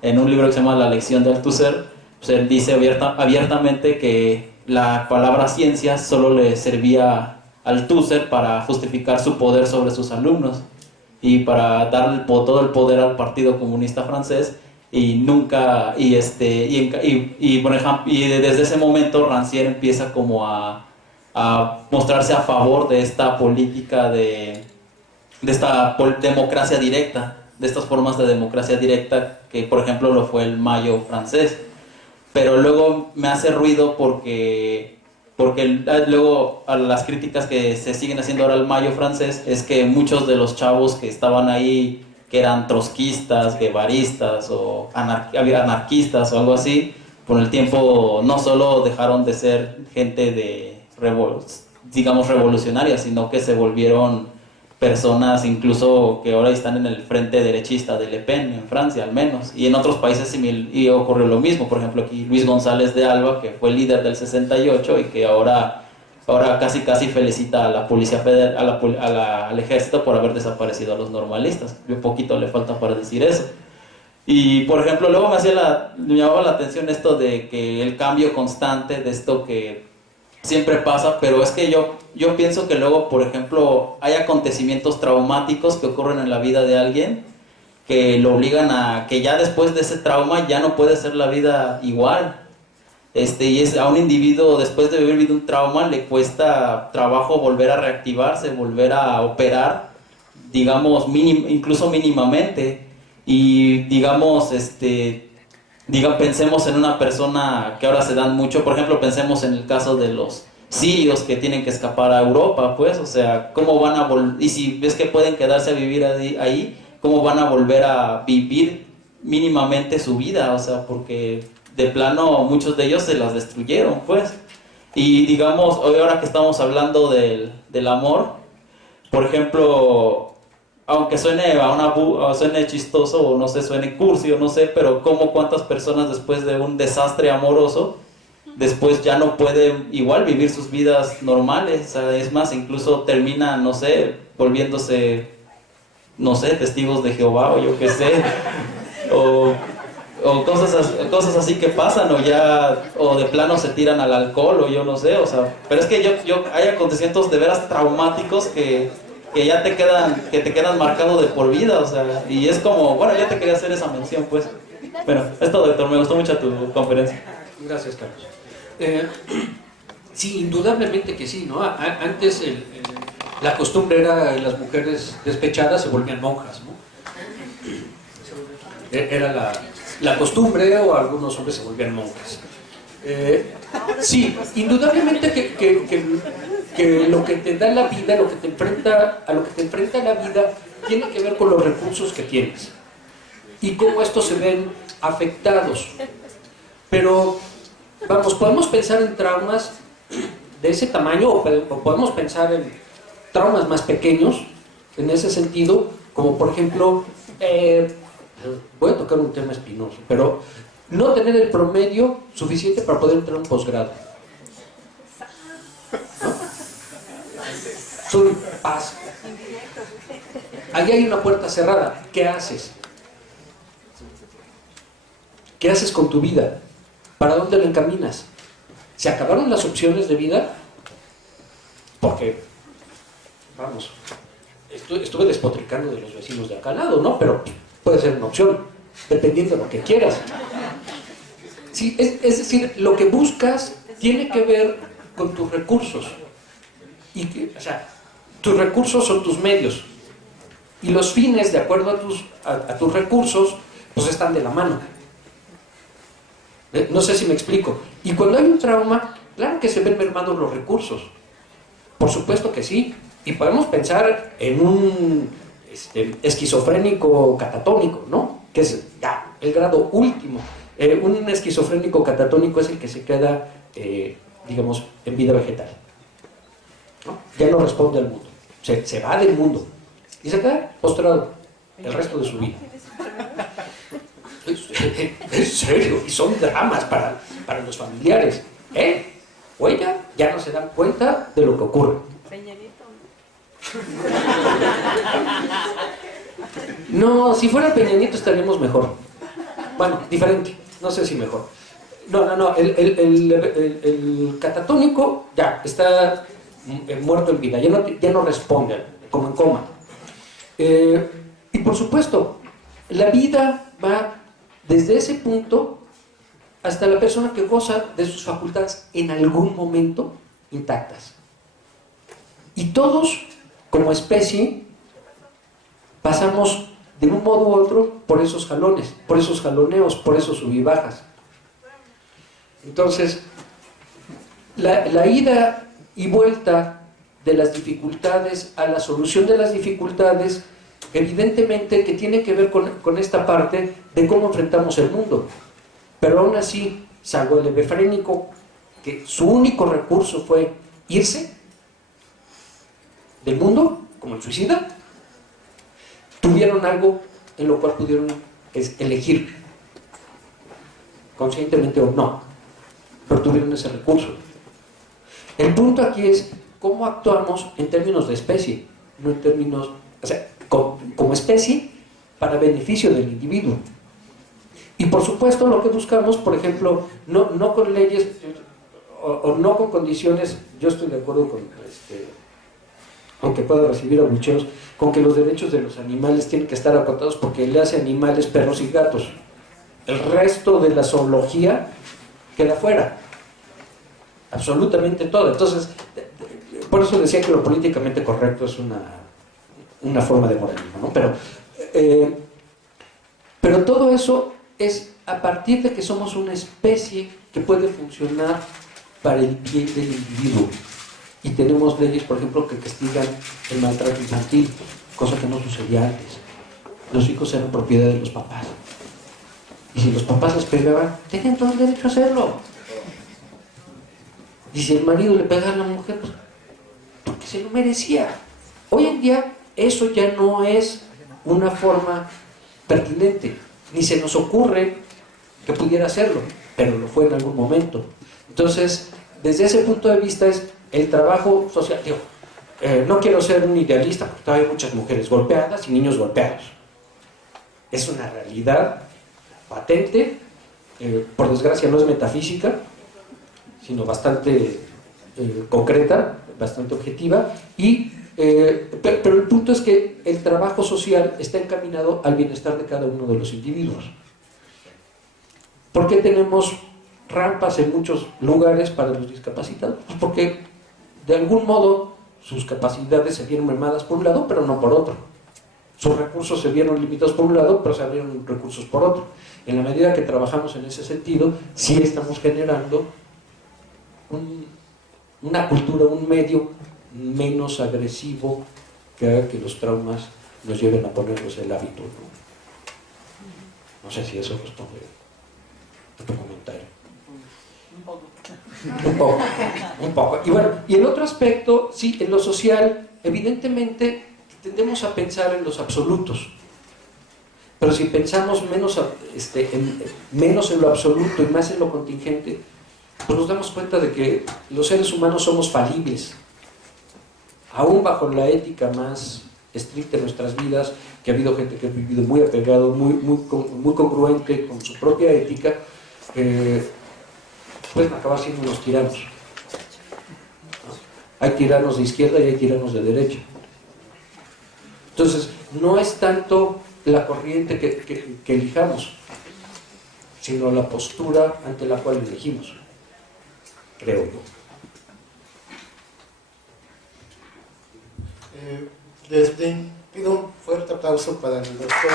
en un libro que se llama La lección de Althusser, pues él dice abiertamente que la palabra ciencia solo le servía a Althusser para justificar su poder sobre sus alumnos y para dar todo el poder al Partido Comunista Francés, y nunca por ejemplo, desde ese momento Rancière empieza como a mostrarse a favor de esta política de esta democracia directa, de estas formas de democracia directa que por ejemplo lo fue el Mayo francés. Pero luego me hace ruido porque luego a las críticas que se siguen haciendo ahora al Mayo francés es que muchos de los chavos que estaban ahí, que eran trotskistas, guevaristas o anarquistas o algo así, con el tiempo no solo dejaron de ser gente digamos revolucionaria, sino que se volvieron personas incluso que ahora están en el frente derechista de Le Pen, en Francia al menos, y en otros países y ocurrió lo mismo. Por ejemplo, aquí Luis González de Alba, que fue líder del 68 y que ahora ahora casi felicita a la Policía Federal, al Ejército por haber desaparecido a los normalistas. Un poquito le falta para decir eso. Y por ejemplo, luego me llamaba la atención esto de que el cambio constante de esto que siempre pasa, pero es que yo pienso que luego, por ejemplo, hay acontecimientos traumáticos que ocurren en la vida de alguien que lo obligan a que ya después de ese trauma ya no puede ser la vida igual. Y es a un individuo, después de haber vivido un trauma, le cuesta trabajo volver a reactivarse, volver a operar, digamos, incluso mínimamente. Y digamos, pensemos en una persona que ahora se dan mucho, por ejemplo, pensemos en el caso de los sirios que tienen que escapar a Europa, pues, o sea, ¿cómo van a y si ves que pueden quedarse a vivir ahí, ¿cómo van a volver a vivir mínimamente su vida? O sea, porque de plano muchos de ellos se las destruyeron, pues. Y digamos, hoy ahora que estamos hablando del amor, por ejemplo, aunque suene chistoso o no sé, suene cursi o no sé, pero cuántas personas después de un desastre amoroso, después ya no pueden igual vivir sus vidas normales, o sea, es más, incluso terminan, no sé, volviéndose, no sé, testigos de Jehová o yo qué sé, o cosas así que pasan, o de plano se tiran al alcohol, o yo no sé, o sea, pero es que hay acontecimientos de veras traumáticos que ya te quedan marcados de por vida, o sea, y es como, bueno, ya te quería hacer esa mención, pues. Bueno, es todo, doctor, me gustó mucho tu conferencia. Gracias, Carlos. Sí, indudablemente que sí, ¿no? Antes la costumbre era que las mujeres despechadas se volvían monjas, ¿no? Era la costumbre, o algunos hombres se volvían monjas. Sí, indudablemente que lo que te da la vida, a lo que te enfrenta la vida, tiene que ver con los recursos que tienes y cómo estos se ven afectados. Pero, vamos, podemos pensar en traumas de ese tamaño, o podemos pensar en traumas más pequeños, en ese sentido, como por ejemplo, voy a tocar un tema espinoso, pero no tener el promedio suficiente para poder entrar a un posgrado. Soy paz. Ahí hay una puerta cerrada. ¿Qué haces? ¿Qué haces con tu vida? ¿Para dónde la encaminas? ¿Se acabaron las opciones de vida? Porque, vamos, estuve despotricando de los vecinos de acá al lado, ¿no? Pero puede ser una opción, dependiendo de lo que quieras. Sí, es decir, lo que buscas tiene que ver con tus recursos. O sea, tus recursos son tus medios. Y los fines, de acuerdo a tus recursos, pues están de la mano. No sé si me explico. Y cuando hay un trauma, claro que se ven mermados los recursos. Por supuesto que sí. Y podemos pensar en un esquizofrénico catatónico, ¿no? Que es ya el grado último. Un esquizofrénico catatónico es el que se queda, digamos, en vida vegetal, ¿no? Ya no responde al mundo. Se va del mundo. Y se queda postrado el resto de su vida. En serio, y son dramas para los familiares. O ella ya no se dan cuenta de lo que ocurre. No, si fuera Peña Nieto estaríamos mejor. Bueno, diferente, no sé si mejor. No, el catatónico ya está muerto en vida, ya no responde, como en coma. Y por supuesto, la vida va desde ese punto hasta la persona que goza de sus facultades en algún momento intactas. Y todos, como especie, pasamos de un modo u otro por esos jalones, por esos jaloneos, por esos sub y bajas. Entonces, la ida y vuelta de las dificultades a la solución de las dificultades, evidentemente que tiene que ver con esta parte de cómo enfrentamos el mundo. Pero aún así, salvo el hebefrénico, que su único recurso fue irse del mundo, como el suicida, tuvieron algo en lo cual pudieron elegir, conscientemente o no, pero tuvieron ese recurso. El punto aquí es cómo actuamos en términos de especie, no en términos, o sea, como especie para beneficio del individuo. Y por supuesto lo que buscamos, por ejemplo, no con leyes o no con condiciones, yo estoy de acuerdo con aunque pueda recibir abucheos, con que los derechos de los animales tienen que estar acotados porque le hace animales, perros y gatos. El resto de la zoología queda fuera. Absolutamente todo. Entonces, por eso decía que lo políticamente correcto es una forma de moralismo, ¿no? Pero todo eso es a partir de que somos una especie que puede funcionar para el bien del individuo. Y tenemos leyes, por ejemplo, que castigan el maltrato infantil, cosa que no sucedía antes. Los hijos eran propiedad de los papás. Y si los papás les pegaban, tenían todo el derecho a hacerlo. Y si el marido le pegaba a la mujer, pues, porque se lo merecía. Hoy en día eso ya no es una forma pertinente, ni se nos ocurre que pudiera hacerlo, pero lo fue en algún momento. Entonces, desde ese punto de vista es el trabajo social. Digo, no quiero ser un idealista, porque todavía hay muchas mujeres golpeadas y niños golpeados. Es una realidad patente, por desgracia no es metafísica, sino bastante concreta, bastante objetiva, pero el punto es que el trabajo social está encaminado al bienestar de cada uno de los individuos. ¿Por qué tenemos rampas en muchos lugares para los discapacitados? Pues porque de algún modo sus capacidades se vieron mermadas por un lado, pero no por otro. Sus recursos se vieron limitados por un lado, pero se abrieron recursos por otro. En la medida que trabajamos en ese sentido, sí estamos generando una cultura, un medio menos agresivo que haga que los traumas nos lleven a ponernos el hábito, ¿no? No sé si eso responde a tu comentario. Un poco. Y bueno, y el otro aspecto, sí, en lo social, evidentemente tendemos a pensar en los absolutos. Pero si pensamos menos en lo absoluto y más en lo contingente, pues nos damos cuenta de que los seres humanos somos falibles. Aún bajo la ética más estricta de nuestras vidas, que ha habido gente que ha vivido muy apegado, muy congruente con su propia ética, pueden acabar siendo unos tiranos. Hay tiranos de izquierda y hay tiranos de derecha. Entonces, no es tanto la corriente que elijamos, sino la postura ante la cual elegimos, creo yo. Pido un fuerte aplauso para el doctor.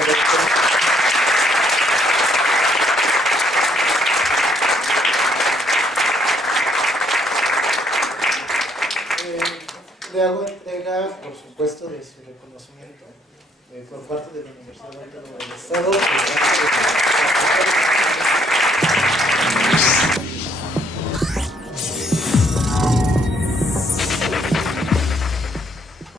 Le hago entrega, por supuesto, de su reconocimiento por parte de la Universidad Autónoma del Estado.